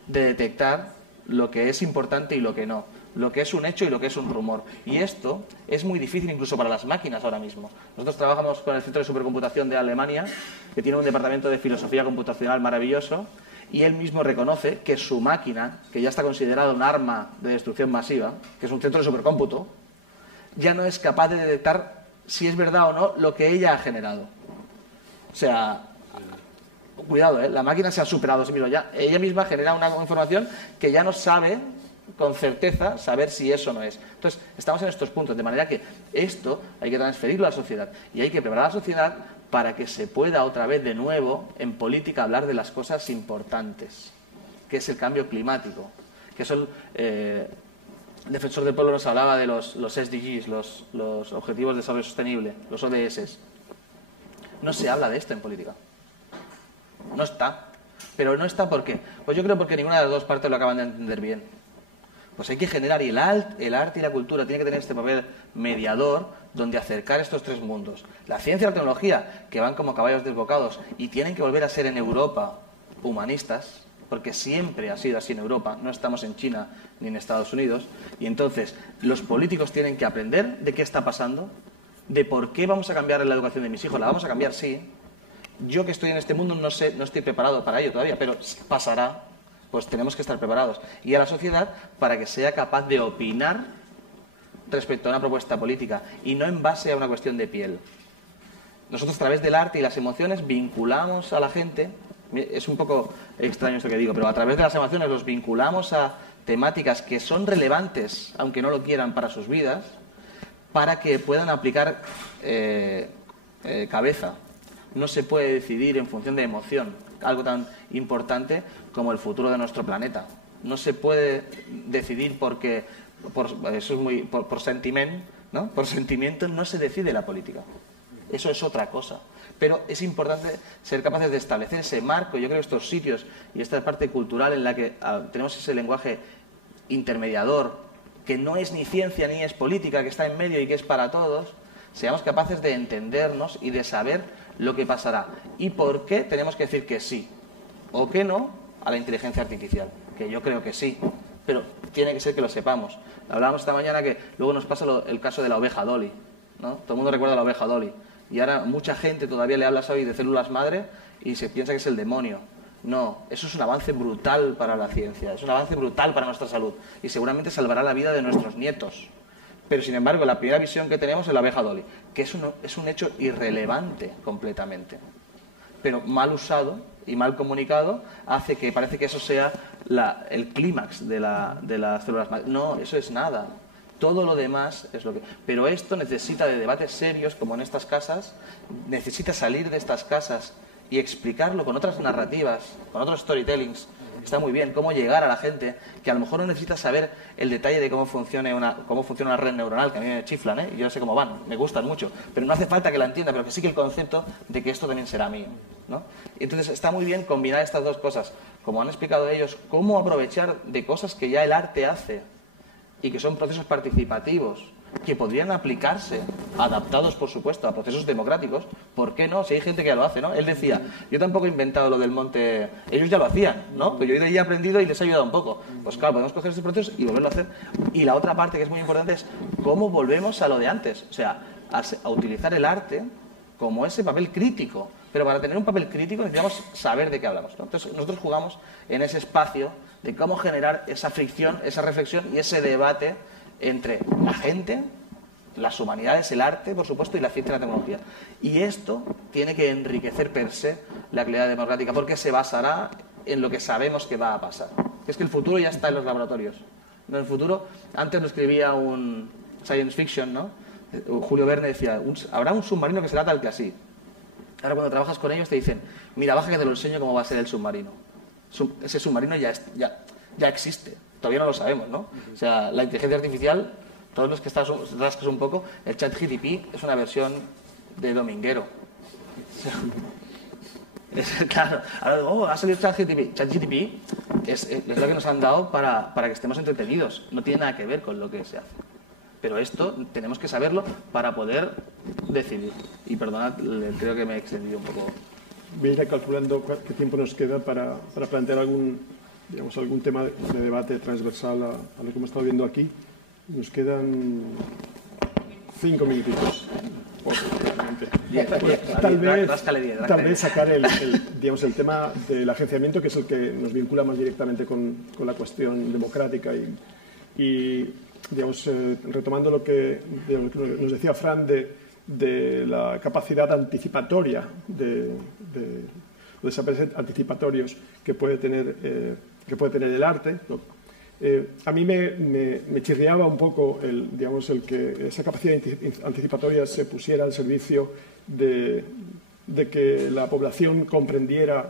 de detectar lo que es importante y lo que no, lo que es un hecho y lo que es un rumor. Y esto es muy difícil incluso para las máquinas ahora mismo. Nosotros trabajamos con el Centro de Supercomputación de Alemania, que tiene un departamento de filosofía computacional maravilloso, y él mismo reconoce que su máquina, que ya está considerada un arma de destrucción masiva, que es un centro de supercómputo, ya no es capaz de detectar si es verdad o no lo que ella ha generado. O sea, cuidado, la máquina se ha superado a sí misma. Ya, ella misma genera una información que ya no sabe con certeza saber si eso no es. Entonces, estamos en estos puntos, de manera que esto hay que transferirlo a la sociedad y hay que preparar a la sociedad para que se pueda otra vez de nuevo en política hablar de las cosas importantes, que es el cambio climático, que son... el defensor del pueblo nos hablaba de los SDGs, los Objetivos de Desarrollo Sostenible, los ODS. No se habla de esto en política. No está. Pero no está ¿por qué? Pues yo creo porque ninguna de las dos partes lo acaban de entender bien. Pues hay que generar, y el arte y la cultura tienen que tener este papel mediador donde acercar estos tres mundos. La ciencia y la tecnología, que van como caballos desbocados y tienen que volver a ser en Europa humanistas, porque siempre ha sido así en Europa, no estamos en China ni en Estados Unidos, y entonces los políticos tienen que aprender de qué está pasando, de por qué vamos a cambiar la educación de mis hijos. La vamos a cambiar, sí. Yo que estoy en este mundo no estoy preparado para ello todavía, pero pasará, pues tenemos que estar preparados. Y a la sociedad para que sea capaz de opinar respecto a una propuesta política y no en base a una cuestión de piel. Nosotros a través del arte y las emociones vinculamos a la gente, es un poco extraño esto que digo, pero a través de las emociones los vinculamos a temáticas que son relevantes, aunque no lo quieran, para sus vidas, para que puedan aplicar cabeza. No se puede decidir en función de emoción, algo tan importante como el futuro de nuestro planeta. No se puede decidir porque eso es muy por sentimiento, ¿no? Por sentimiento no se decide la política. Eso es otra cosa. Pero es importante ser capaces de establecer ese marco. Yo creo que estos sitios y esta parte cultural en la que tenemos ese lenguaje intermediador, que no es ni ciencia ni es política, que está en medio y que es para todos, seamos capaces de entendernos y de saber lo que pasará. Y por qué tenemos que decir que sí o que no a la inteligencia artificial. Que yo creo que sí, pero tiene que ser que lo sepamos. Hablábamos esta mañana que luego nos pasa el caso de la oveja Dolly, ¿no? Todo el mundo recuerda a la oveja Dolly. Y ahora mucha gente todavía le habla hoy de células madre y se piensa que es el demonio. No, eso es un avance brutal para la ciencia, es un avance brutal para nuestra salud y seguramente salvará la vida de nuestros nietos. Pero sin embargo, la primera visión que tenemos es la oveja Dolly, que es un hecho irrelevante completamente. Pero mal usado y mal comunicado hace que parece que eso sea el clímax de las células madre. No, eso es nada. Todo lo demás es lo que... Pero esto necesita de debates serios, como en estas casas, necesita salir de estas casas y explicarlo con otras narrativas, con otros storytellings. Está muy bien cómo llegar a la gente que a lo mejor no necesita saber el detalle de cómo funciona una red neuronal, que a mí me chiflan, ¿eh? Yo no sé cómo van, me gustan mucho, pero no hace falta que la entienda, pero que sí que el concepto de que esto también será mío, ¿no? Y entonces está muy bien combinar estas dos cosas, como han explicado ellos, cómo aprovechar de cosas que ya el arte hace y que son procesos participativos, que podrían aplicarse, adaptados por supuesto a procesos democráticos. ¿Por qué no? Si hay gente que ya lo hace, ¿no? Él decía, yo tampoco he inventado lo del monte, ellos ya lo hacían, ¿no? Pero yo he aprendido y les he ayudado un poco. Pues claro, podemos coger estos procesos y volverlo a hacer. Y la otra parte que es muy importante es cómo volvemos a lo de antes, o sea, a utilizar el arte como ese papel crítico. Pero para tener un papel crítico necesitamos saber de qué hablamos, ¿no? Entonces nosotros jugamos en ese espacio de cómo generar esa fricción, esa reflexión y ese debate entre la gente, las humanidades, el arte, por supuesto, y la ciencia y la tecnología. Y esto tiene que enriquecer per se la actividad democrática, porque se basará en lo que sabemos que va a pasar. Es que el futuro ya está en los laboratorios. En el futuro, antes lo escribía un science fiction, ¿no? Julio Verne decía, habrá un submarino que será tal que así. Ahora cuando trabajas con ellos te dicen, mira, baja que te lo enseño cómo va a ser el submarino. Ese submarino ya existe. Todavía no lo sabemos, ¿no? O sea, la inteligencia artificial, todos los que rascas un poco, el ChatGPT es una versión de dominguero. Claro, ahora ha salido ChatGPT. ChatGPT es lo que nos han dado para que estemos entretenidos. No tiene nada que ver con lo que se hace. Pero esto tenemos que saberlo para poder decidir. Y perdonad, creo que me he extendido un poco. Voy a ir calculando qué tiempo nos queda para plantear algún tema de debate transversal a lo que hemos estado viendo aquí. Nos quedan 5 minutitos. Tal vez sacar el tema del agenciamiento, que es el que nos vincula más directamente con la cuestión democrática y retomando lo que nos decía Fran de la capacidad anticipatoria de los saberes anticipatorios que puede tener el arte. A mí me chirriaba un poco el que esa capacidad anticipatoria se pusiera al servicio de que la población comprendiera,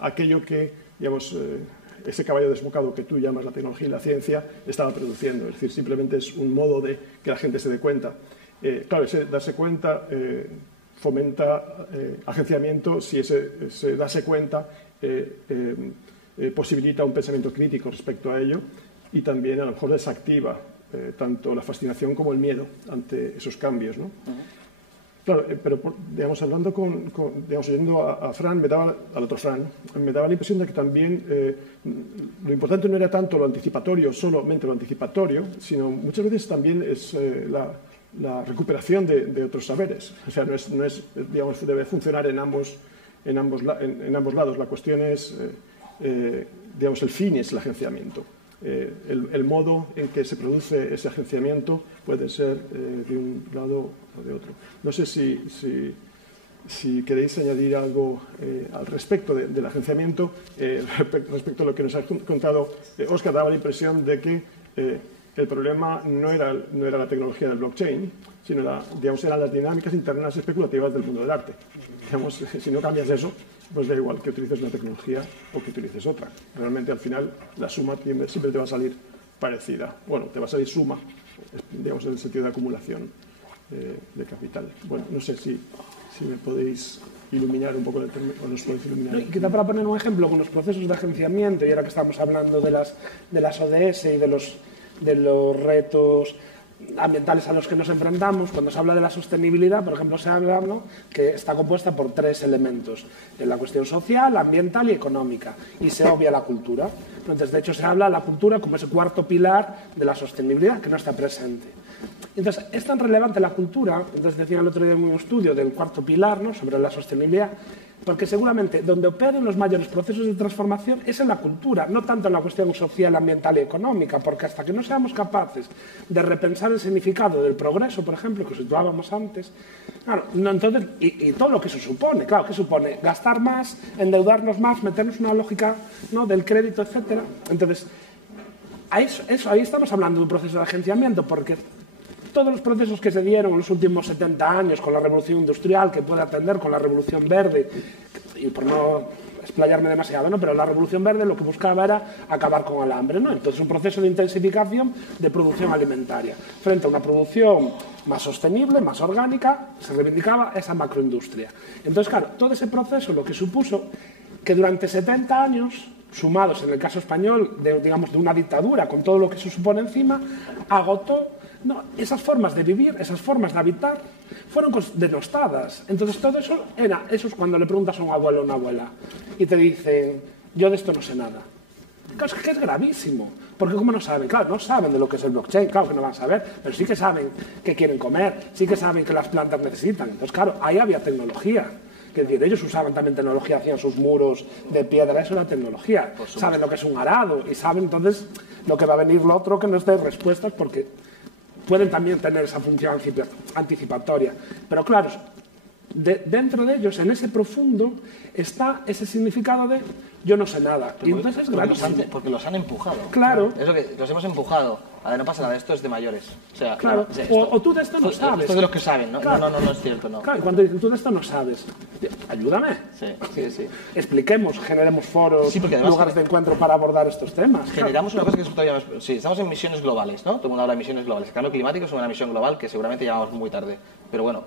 aquello que, ese caballo desbocado que tú llamas la tecnología y la ciencia estaba produciendo. Es decir, simplemente es un modo de que la gente se dé cuenta. Claro, ese darse cuenta fomenta agenciamiento. Si ese darse cuenta posibilita un pensamiento crítico respecto a ello y también a lo mejor desactiva tanto la fascinación como el miedo ante esos cambios, ¿no? Claro, pero digamos, hablando digamos, oyendo a Fran, al otro Fran, me daba la impresión de que también lo importante no era tanto lo anticipatorio, solamente lo anticipatorio, sino muchas veces también es la recuperación de otros saberes. O sea, no es digamos, debe funcionar en ambos lados. La cuestión es, digamos, el fin es el agenciamiento. El modo en que se produce ese agenciamiento puede ser de un lado o de otro. No sé si queréis añadir algo al respecto del agenciamiento. Respecto a lo que nos ha contado Óscar, daba la impresión de que el problema no era la tecnología del blockchain, sino digamos, eran las dinámicas internas especulativas del mundo del arte. Digamos, si no cambias eso, pues da igual que utilices una tecnología o que utilices otra. Realmente, al final, la suma siempre te va a salir parecida. Bueno, te va a salir suma, digamos, en el sentido de acumulación de capital. Bueno, no sé si me podéis iluminar un poco el tema, o nos podéis iluminar. No, y quizá para poner un ejemplo, con los procesos de agenciamiento, y ahora que estamos hablando de las ODS y de los retos ambientales a los que nos enfrentamos, cuando se habla de la sostenibilidad, por ejemplo, se habla, ¿no?, que está compuesta por 3 elementos: la cuestión social, ambiental y económica, y se obvia la cultura. Entonces, de hecho, se habla de la cultura como ese cuarto pilar de la sostenibilidad, que no está presente. Entonces, es tan relevante la cultura, entonces decía el otro día en un estudio del cuarto pilar, ¿no?, sobre la sostenibilidad, porque seguramente donde operen los mayores procesos de transformación es en la cultura, no tanto en la cuestión social, ambiental y económica, porque hasta que no seamos capaces de repensar el significado del progreso, por ejemplo, que situábamos antes, claro, no, entonces, y todo lo que eso supone, claro, que supone gastar más, endeudarnos más, meternos en una lógica, ¿no?, del crédito, etcétera. Entonces, ahí estamos hablando de un proceso de agenciamiento, porque todos los procesos que se dieron en los últimos 70 años con la revolución industrial, que puede atender con la revolución verde, y por no explayarme demasiado, ¿no?, pero la revolución verde lo que buscaba era acabar con el hambre, ¿no? Entonces, un proceso de intensificación de producción alimentaria. Frente a una producción más sostenible, más orgánica, se reivindicaba esa macroindustria. Entonces, claro, todo ese proceso lo que supuso que durante 70 años, sumados en el caso español, digamos, de una dictadura, con todo lo que se supone encima, agotó. No, esas formas de vivir, esas formas de habitar, fueron denostadas. Entonces, todo eso es cuando le preguntas a un abuelo o una abuela y te dicen, yo de esto no sé nada. Claro, es que es gravísimo. Porque ¿cómo no saben? Claro, no saben de lo que es el blockchain, claro que no van a saber, pero sí que saben que quieren comer, sí que saben que las plantas necesitan. Entonces, claro, ahí había tecnología. Es decir, ellos usaban también tecnología, hacían sus muros de piedra, eso era tecnología. Saben lo que es un arado y saben entonces lo que va a venir lo otro, que no es de respuestas, porque pueden también tener esa función anticipatoria. Pero claro, dentro de ellos, en ese profundo, está ese significado de yo no sé nada. Y entonces es gravísimo. Porque los han empujado. Claro. Es lo que los hemos empujado. A ver, no pasa nada, esto es de mayores. O sea, claro. No, o sea, o tú de esto no sabes. Esto es de los que saben, ¿no? Claro. No es cierto, no. Claro, y cuando dicen tú de esto no sabes, ayúdame. Sí. Expliquemos, generemos foros, porque además lugares de encuentro para abordar estos temas. Generamos una cosa que es todavía más... Sí, estamos en misiones globales, ¿no? Todo el mundo habla de misiones globales. El cambio climático es una misión global que seguramente llamamos muy tarde. Pero bueno,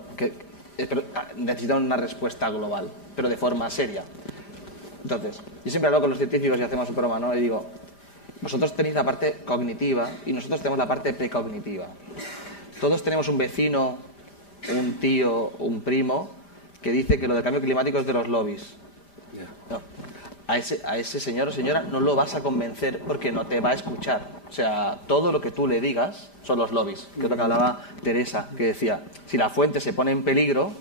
pero necesitan una respuesta global, pero de forma seria. Entonces, yo siempre hablo con los científicos y hacemos un broma, ¿no? Y digo, vosotros tenéis la parte cognitiva y nosotros tenemos la parte precognitiva. Todos tenemos un vecino, un tío, un primo, que dice que lo del cambio climático es de los lobbies. No. A ese señor o señora no lo vas a convencer porque no te va a escuchar. O sea, todo lo que tú le digas son los lobbies. Que es lo que hablaba Teresa, que decía, si la fuente se pone en peligro,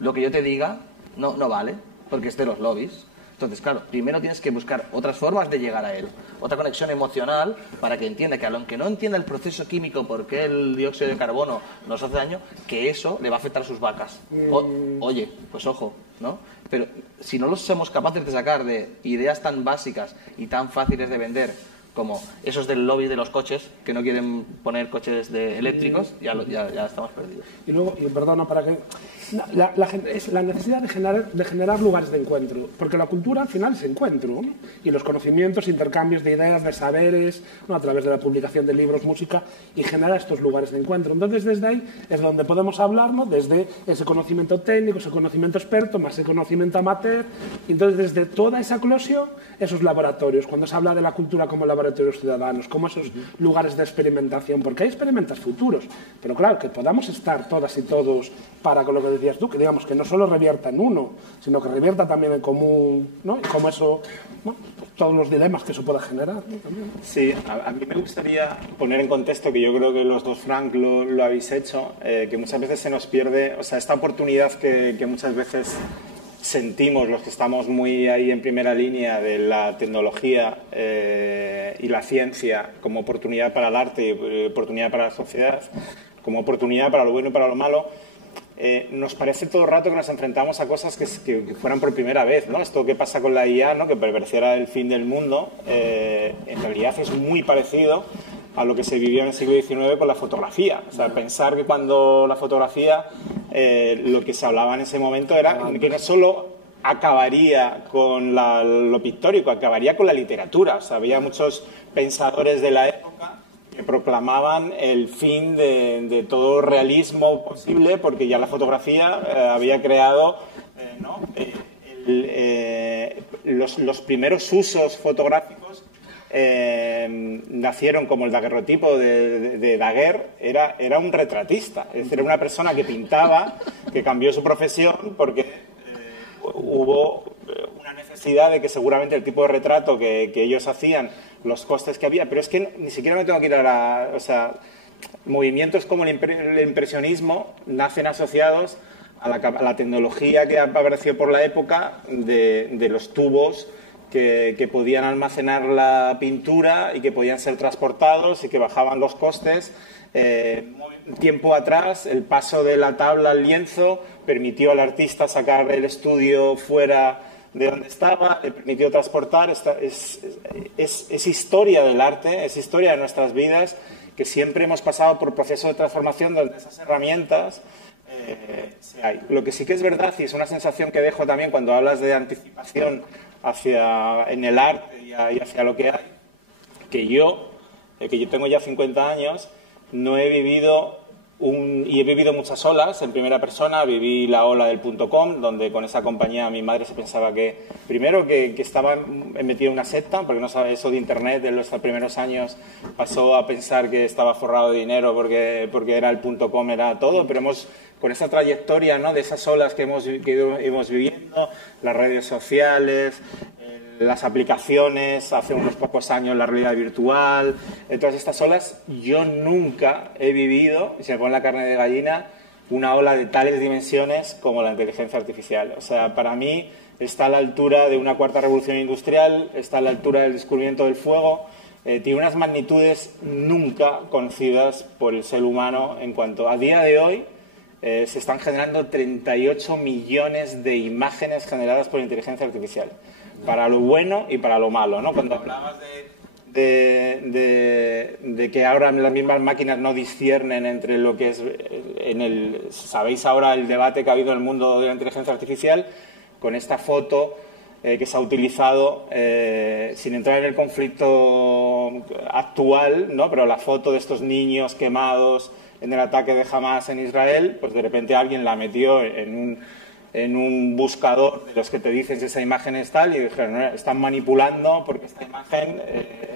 lo que yo te diga no vale, porque es de los lobbies. Entonces, claro, primero tienes que buscar otras formas de llegar a él, otra conexión emocional para que entienda que, aunque no entienda el proceso químico, por qué el dióxido de carbono nos hace daño, que eso le va a afectar a sus vacas. Oye, pues ojo, ¿no? Pero si no los somos capaces de sacar de ideas tan básicas y tan fáciles de vender como esos del lobby de los coches, que no quieren poner coches eléctricos, ya estamos perdidos. Y luego, perdona, para que... es la necesidad de generar lugares de encuentro, porque la cultura al final es encuentro, ¿no? Y los conocimientos, intercambios de ideas, de saberes, ¿no?, a través de la publicación de libros, música, y genera estos lugares de encuentro. Entonces, desde ahí es donde podemos hablar, ¿no?, desde ese conocimiento técnico, ese conocimiento experto, más ese conocimiento amateur, y entonces desde toda esa eclosión, esos laboratorios, cuando se habla de la cultura como laboratorio laboratorios ciudadanos, como esos lugares de experimentación, porque hay experimentos futuros, pero claro, que podamos estar todas y todos para, con lo que decías tú, que digamos que no solo revierta en uno, sino que revierta también en común, ¿no? Y como eso, bueno, pues todos los dilemas que eso pueda generar, ¿no? También. Sí, a mí me gustaría poner en contexto, que yo creo que los dos, Frank, lo habéis hecho, que muchas veces se nos pierde, o sea, esta oportunidad que muchas veces sentimos los que estamos muy ahí en primera línea de la tecnología y la ciencia como oportunidad para el arte y oportunidad para la sociedad, como oportunidad para lo bueno y para lo malo. Nos parece todo el rato que nos enfrentamos a cosas que fueran por primera vez, ¿no? Esto que pasa con la IA, ¿no? Que pareciera el fin del mundo, en realidad es muy parecido a lo que se vivió en el siglo XIX con la fotografía. O sea, pensar que cuando la fotografía, lo que se hablaba en ese momento era que no solo acabaría con lo pictórico, acabaría con la literatura. O sea, había muchos pensadores de la época que proclamaban el fin de todo realismo posible, porque ya la fotografía había creado ¿no? Los primeros usos fotográficos nacieron como el daguerrotipo de Daguerre, era un retratista, es decir, era una persona que pintaba, que cambió su profesión porque hubo una necesidad de que seguramente el tipo de retrato que ellos hacían, los costes que había, pero es que ni siquiera me tengo que ir a o sea, movimientos como el impresionismo nacen asociados a la tecnología que apareció por la época de los tubos que podían almacenar la pintura y que podían ser transportados y que bajaban los costes. Tiempo atrás, el paso de la tabla al lienzo permitió al artista sacar el estudio fuera de donde estaba, le permitió transportar. Es historia del arte, es historia de nuestras vidas, que siempre hemos pasado por procesos de transformación donde esas herramientas se hay. Lo que sí que es verdad, y es una sensación que dejo también cuando hablas de anticipación en el arte y hacia lo que hay, que yo tengo ya 50 años, no he vivido y he vivido muchas olas en primera persona. Viví la ola del .com, donde con esa compañía mi madre se pensaba que, primero, que estaba metido en una secta, porque no sabe eso de Internet. En los primeros años pasó a pensar que estaba forrado de dinero porque era el .com, era todo, pero con esa trayectoria, ¿no?, de esas olas que hemos viviendo, las redes sociales, las aplicaciones, hace unos pocos años la realidad virtual, todas estas olas, yo nunca he vivido, y se me pone la carne de gallina, una ola de tales dimensiones como la inteligencia artificial. O sea, para mí está a la altura de una cuarta revolución industrial, está a la altura del descubrimiento del fuego, tiene unas magnitudes nunca conocidas por el ser humano en cuanto a día de hoy. Se están generando 38 millones de imágenes generadas por inteligencia artificial, para lo bueno y para lo malo, ¿no? Cuando hablabas de que ahora las mismas máquinas no disciernen entre lo que es sabéis ahora el debate que ha habido en el mundo de la inteligencia artificial, con esta foto que se ha utilizado, sin entrar en el conflicto actual, ¿no?, pero la foto de estos niños quemados en el ataque de Hamas en Israel, pues de repente alguien la metió en un buscador de los que te dicen si esa imagen es tal, y dijeron, no, están manipulando porque esta imagen,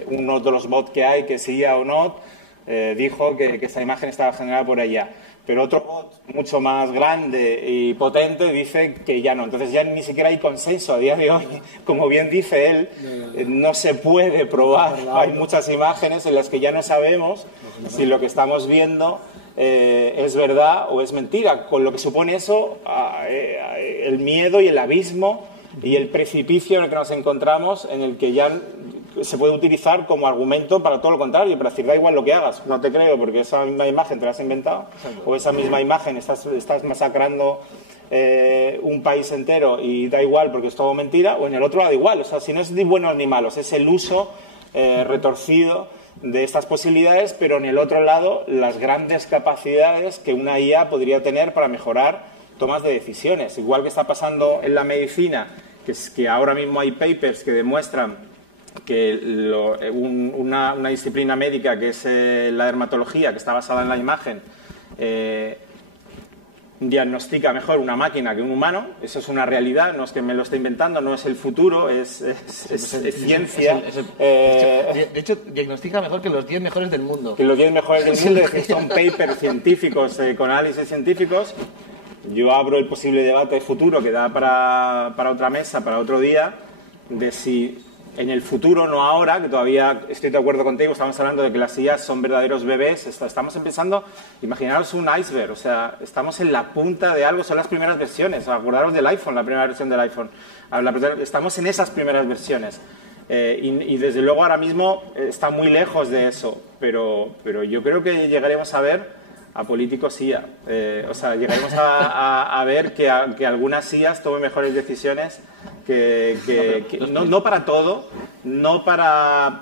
uno de los bots que hay, que sí o no, dijo que esta imagen estaba generada por allá. Pero otro bot mucho más grande y potente dice que ya no. Entonces ya ni siquiera hay consenso a día de hoy. Como bien dice él, no se puede probar. Hay muchas imágenes en las que ya no sabemos si lo que estamos viendo es verdad o es mentira, con lo que supone eso, el miedo y el abismo y el precipicio en el que nos encontramos, en el que ya se puede utilizar como argumento para todo lo contrario, para decir, da igual lo que hagas, no te creo porque esa misma imagen te la has inventado, o esa misma imagen estás masacrando un país entero y da igual porque es todo mentira, o en el otro da igual. O sea, si no es ni buenos ni malos, es el uso retorcido de estas posibilidades, pero en el otro lado las grandes capacidades que una IA podría tener para mejorar tomas de decisiones. Igual que está pasando en la medicina, que ahora mismo hay papers que demuestran que una disciplina médica que es la dermatología, que está basada en la imagen, diagnostica mejor una máquina que un humano. Eso es una realidad, no es que me lo esté inventando, no es el futuro, es ciencia. De hecho, diagnostica mejor que los 10 mejores del mundo. Que los 10 mejores del mundo, es que son papers científicos, con análisis científicos. Yo abro el posible debate futuro que da para otra mesa, para otro día, de si en el futuro, no ahora, que todavía estoy de acuerdo contigo, estamos hablando de que las IAs son verdaderos bebés, estamos empezando, imaginaros un iceberg, o sea, estamos en la punta de algo, son las primeras versiones, acordaros del iPhone, la primera versión del iPhone, estamos en esas primeras versiones, y desde luego ahora mismo está muy lejos de eso, pero yo creo que llegaremos a ver a políticos IA, o sea, llegaremos a ver que algunas IAs tomen mejores decisiones no para todo,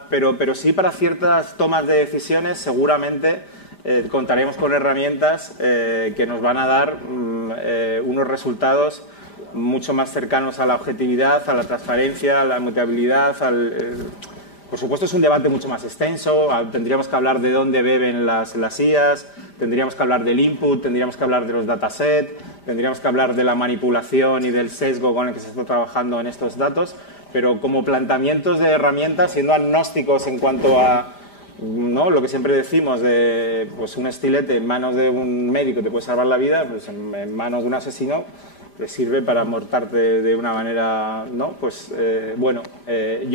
pero sí para ciertas tomas de decisiones. Seguramente contaremos con herramientas que nos van a dar unos resultados mucho más cercanos a la objetividad, a la transparencia, a la mutabilidad, por supuesto es un debate mucho más extenso, tendríamos que hablar de dónde beben las IAs, tendríamos que hablar del input, tendríamos que hablar de los datasets, tendríamos que hablar de la manipulación y del sesgo con el que se está trabajando en estos datos, pero como planteamientos de herramientas, siendo agnósticos en cuanto a lo que siempre decimos de pues un estilete en manos de un médico te puede salvar la vida, pues en manos de un asesino te sirve para mortarte de una manera, ¿no? Pues yo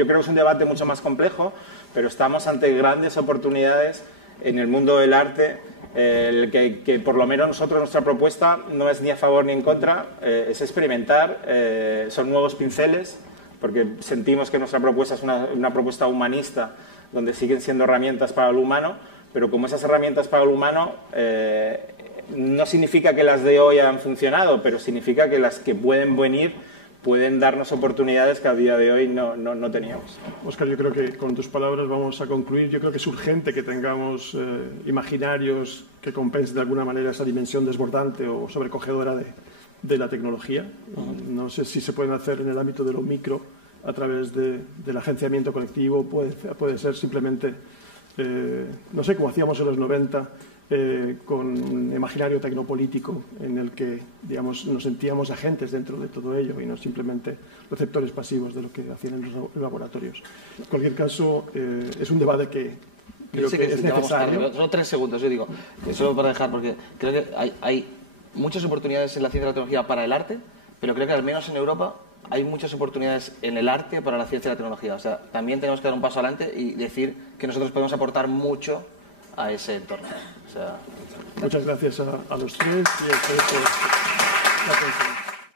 creo que es un debate mucho más complejo, pero estamos ante grandes oportunidades en el mundo del arte, que por lo menos nosotros, nuestra propuesta no es ni a favor ni en contra, es experimentar, son nuevos pinceles, porque sentimos que nuestra propuesta es una propuesta humanista, donde siguen siendo herramientas para el humano, pero como esas herramientas para el humano no significa que las de hoy han funcionado, pero significa que las que pueden venir pueden darnos oportunidades que a día de hoy no teníamos. Óscar, yo creo que con tus palabras vamos a concluir. Yo creo que es urgente que tengamos imaginarios que compensen de alguna manera esa dimensión desbordante o sobrecogedora de la tecnología. No sé si se pueden hacer en el ámbito de lo micro a través del agenciamiento colectivo, puede ser simplemente, no sé, como hacíamos en los 90, con un imaginario tecnopolítico en el que, digamos, nos sentíamos agentes dentro de todo ello y no simplemente receptores pasivos de lo que hacían en los laboratorios. En cualquier caso, es un debate que creo que es necesario. Solo 3 segundos, yo digo, solo para dejar, porque creo que hay muchas oportunidades en la ciencia y la tecnología para el arte, pero creo que al menos en Europa hay muchas oportunidades en el arte para la ciencia y la tecnología. O sea, también tenemos que dar un paso adelante y decir que nosotros podemos aportar mucho a ese entorno. O sea, muchas gracias a los tres y a ustedes por la atención.